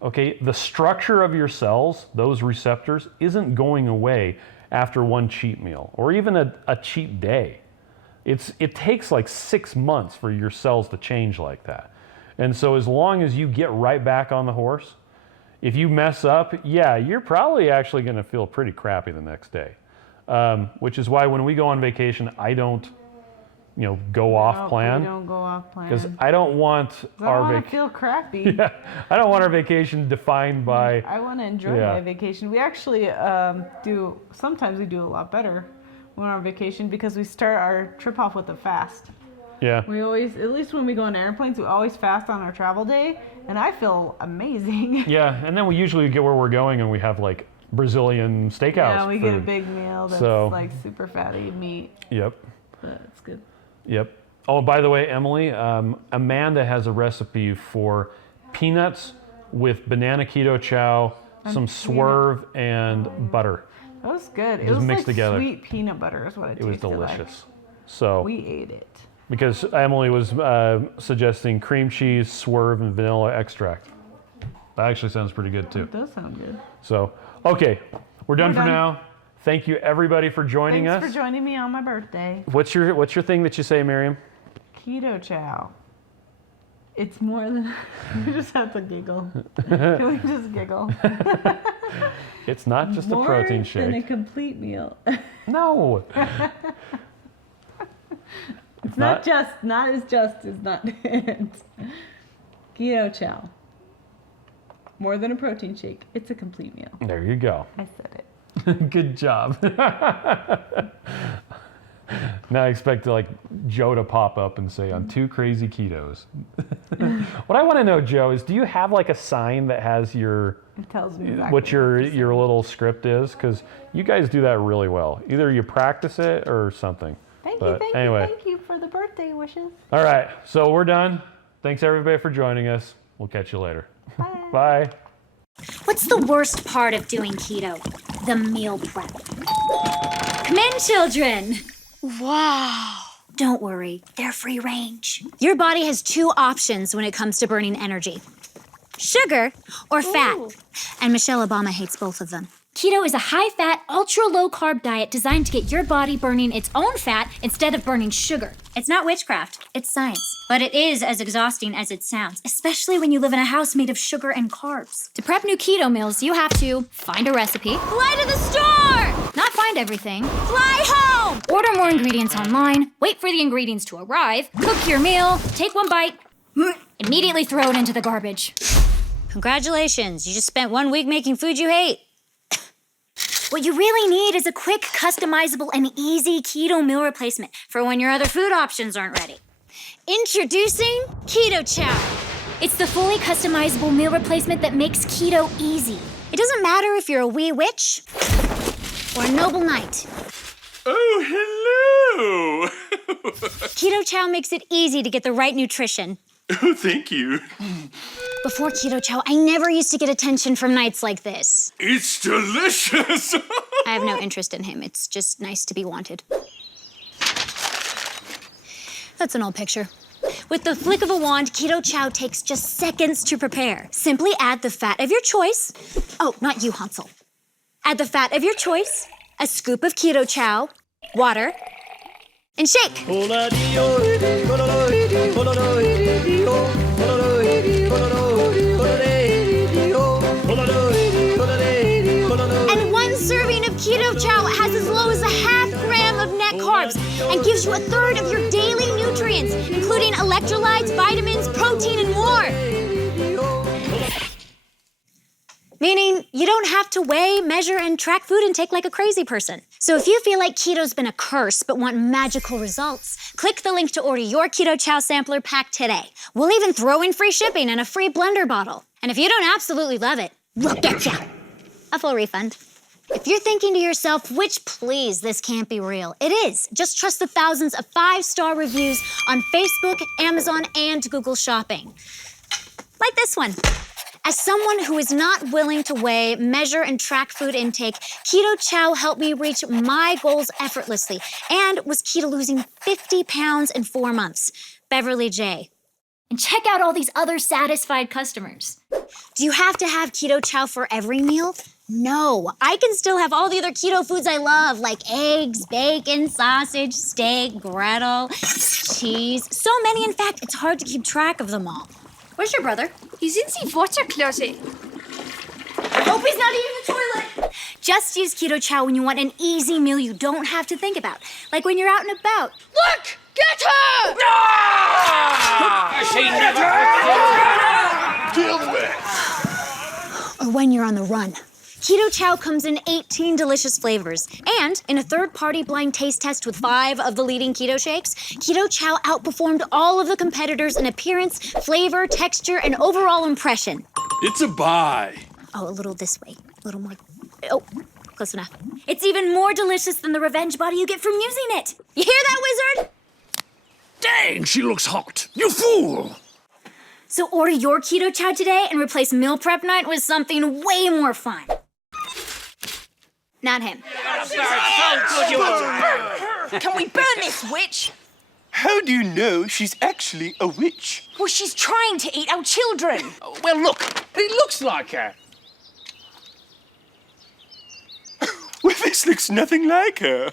okay, the structure of your cells, those receptors, isn't going away after one cheat meal or even a cheat day. It takes like 6 months for your cells to change like that. And so as long as you get right back on the horse, if you mess up, yeah, you're probably actually going to feel pretty crappy the next day. Which is why when we go on vacation, I don't, go off plan. We don't go off plan. Because I don't want I don't want to feel crappy. I don't want our vacation defined by. I want to enjoy my vacation. We actually sometimes we do a lot better when we're on vacation because we start our trip off with a fast. Yeah. We always, at least when we go on airplanes, we always fast on our travel day, and I feel amazing. Yeah, and then we usually get where we're going and we have like Brazilian steakhouse. Yeah, we get a food. big meal that's So- like super fatty meat, Yep. but it's good. Yep. Oh, by the way, Emily, Amanda has a recipe for peanuts with banana keto chow, some swerve, and butter. That was good. It Just was mixed like together. sweet peanut butter is what it It was tasted like. delicious. So, We ate it. because Emily was suggesting cream cheese, swerve, and vanilla extract. That actually sounds pretty good too. It does sound good. So, okay, we're done We're for done. now. Thank you everybody for joining Thanks us. for joining me on my birthday. What's your thing that you say, Miriam? Keto chow. It's more than. We just have to giggle. Can we just giggle? It's not just More a protein than a shake. complete meal. No. It's not just is not it. Keto chow. More than a protein shake. It's a complete meal. There you go. I said it. Good job. Now I expect like Joe to pop up and say, "On 2 crazy ketos." What I want to know, Joe, is do you have like a sign that has your It tells me exactly what your to say. your little script is? Because you guys do that really well. Either you practice it or something. Thank But you, anyway. thank you for the birthday wishes. All right, so we're done. Thanks everybody for joining us. We'll catch you later. Bye. Bye. What's the worst part of doing keto? The meal prep. Come in, children. Wow. Don't worry, they're free range. Your body has 2 options when it comes to burning energy: sugar or fat. And Michelle Obama hates both of them. Keto is a high-fat, ultra-low-carb diet designed to get your body burning its own fat instead of burning sugar. It's not witchcraft, it's science. But it is as exhausting as it sounds, especially when you live in a house made of sugar and carbs. To prep new keto meals, you have to find a recipe, fly to the store, not find everything, fly home, order more ingredients online, wait for the ingredients to arrive, cook your meal, take one bite, immediately throw it into the garbage. Congratulations, you just spent 1 week making food you hate. What you really need is a quick, customizable, and easy keto meal replacement for when your other food options aren't ready. Introducing Keto Chow. It's the fully customizable meal replacement that makes keto easy. It doesn't matter if you're a wee witch or a noble knight. Oh, hello! Keto Chow makes it easy to get the right nutrition. Oh, thank you. Before Keto Chow, I never used to get attention from knights like this. It's delicious! I have no interest in him. It's just nice to be wanted. That's an old picture. With the flick of a wand, Keto Chow takes just seconds to prepare. Simply add the fat of your choice. Oh, not you, Hansel. Add the fat of your choice, a scoop of Keto Chow, water, and shake. And 1 serving of Keto Chow has as low as a half gram of net carbs and gives you a third of your daily nutrients, including electrolytes, vitamins, protein, and more. Meaning you don't have to weigh, measure, and track food intake like a crazy person. So if you feel like keto's been a curse but want magical results, click the link to order your Keto Chow sampler pack today. We'll even throw in free shipping and a free blender bottle. And if you don't absolutely love it, we'll get ya a full refund. If you're thinking to yourself, which please, this can't be real, it is. Just trust the thousands of 5-star reviews on Facebook, Amazon, and Google Shopping. Like this one. As someone who is not willing to weigh, measure, and track food intake, Keto Chow helped me reach my goals effortlessly and was keto losing 50 pounds in 4 months. Beverly J. And check out all these other satisfied customers. Do you have to have Keto Chow for every meal? No, I can still have all the other keto foods I love, like eggs, bacon, sausage, steak, gretel, cheese. So many, in fact, it's hard to keep track of them all. Where's your brother? He's in the water closet. Hope he's not eating the toilet. Just use Keto Chow when you want an easy meal you don't have to think about, like when you're out and about. Look! Get her! Deal with! Or when you're on the run. Keto Chow comes in 18 delicious flavors. And in a third-party blind taste test with 5 of the leading keto shakes, Keto Chow outperformed all of the competitors in appearance, flavor, texture, and overall impression. It's a buy. Oh, a little this way. A little more. Oh, close enough. It's even more delicious than the revenge body you get from using it. You hear that, wizard? Dang, she looks hot. You fool! So order your Keto Chow today and replace meal prep night with something way more fun. Not him. Can we burn this witch? How do you know she's actually a witch? Well, she's trying to eat our children. Well, look, it looks like her. Well, this looks nothing like her.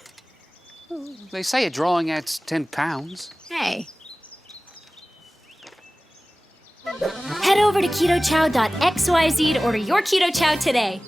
They say a drawing adds 10 pounds. Hey. Head over to ketochow.xyz to order your Keto Chow today.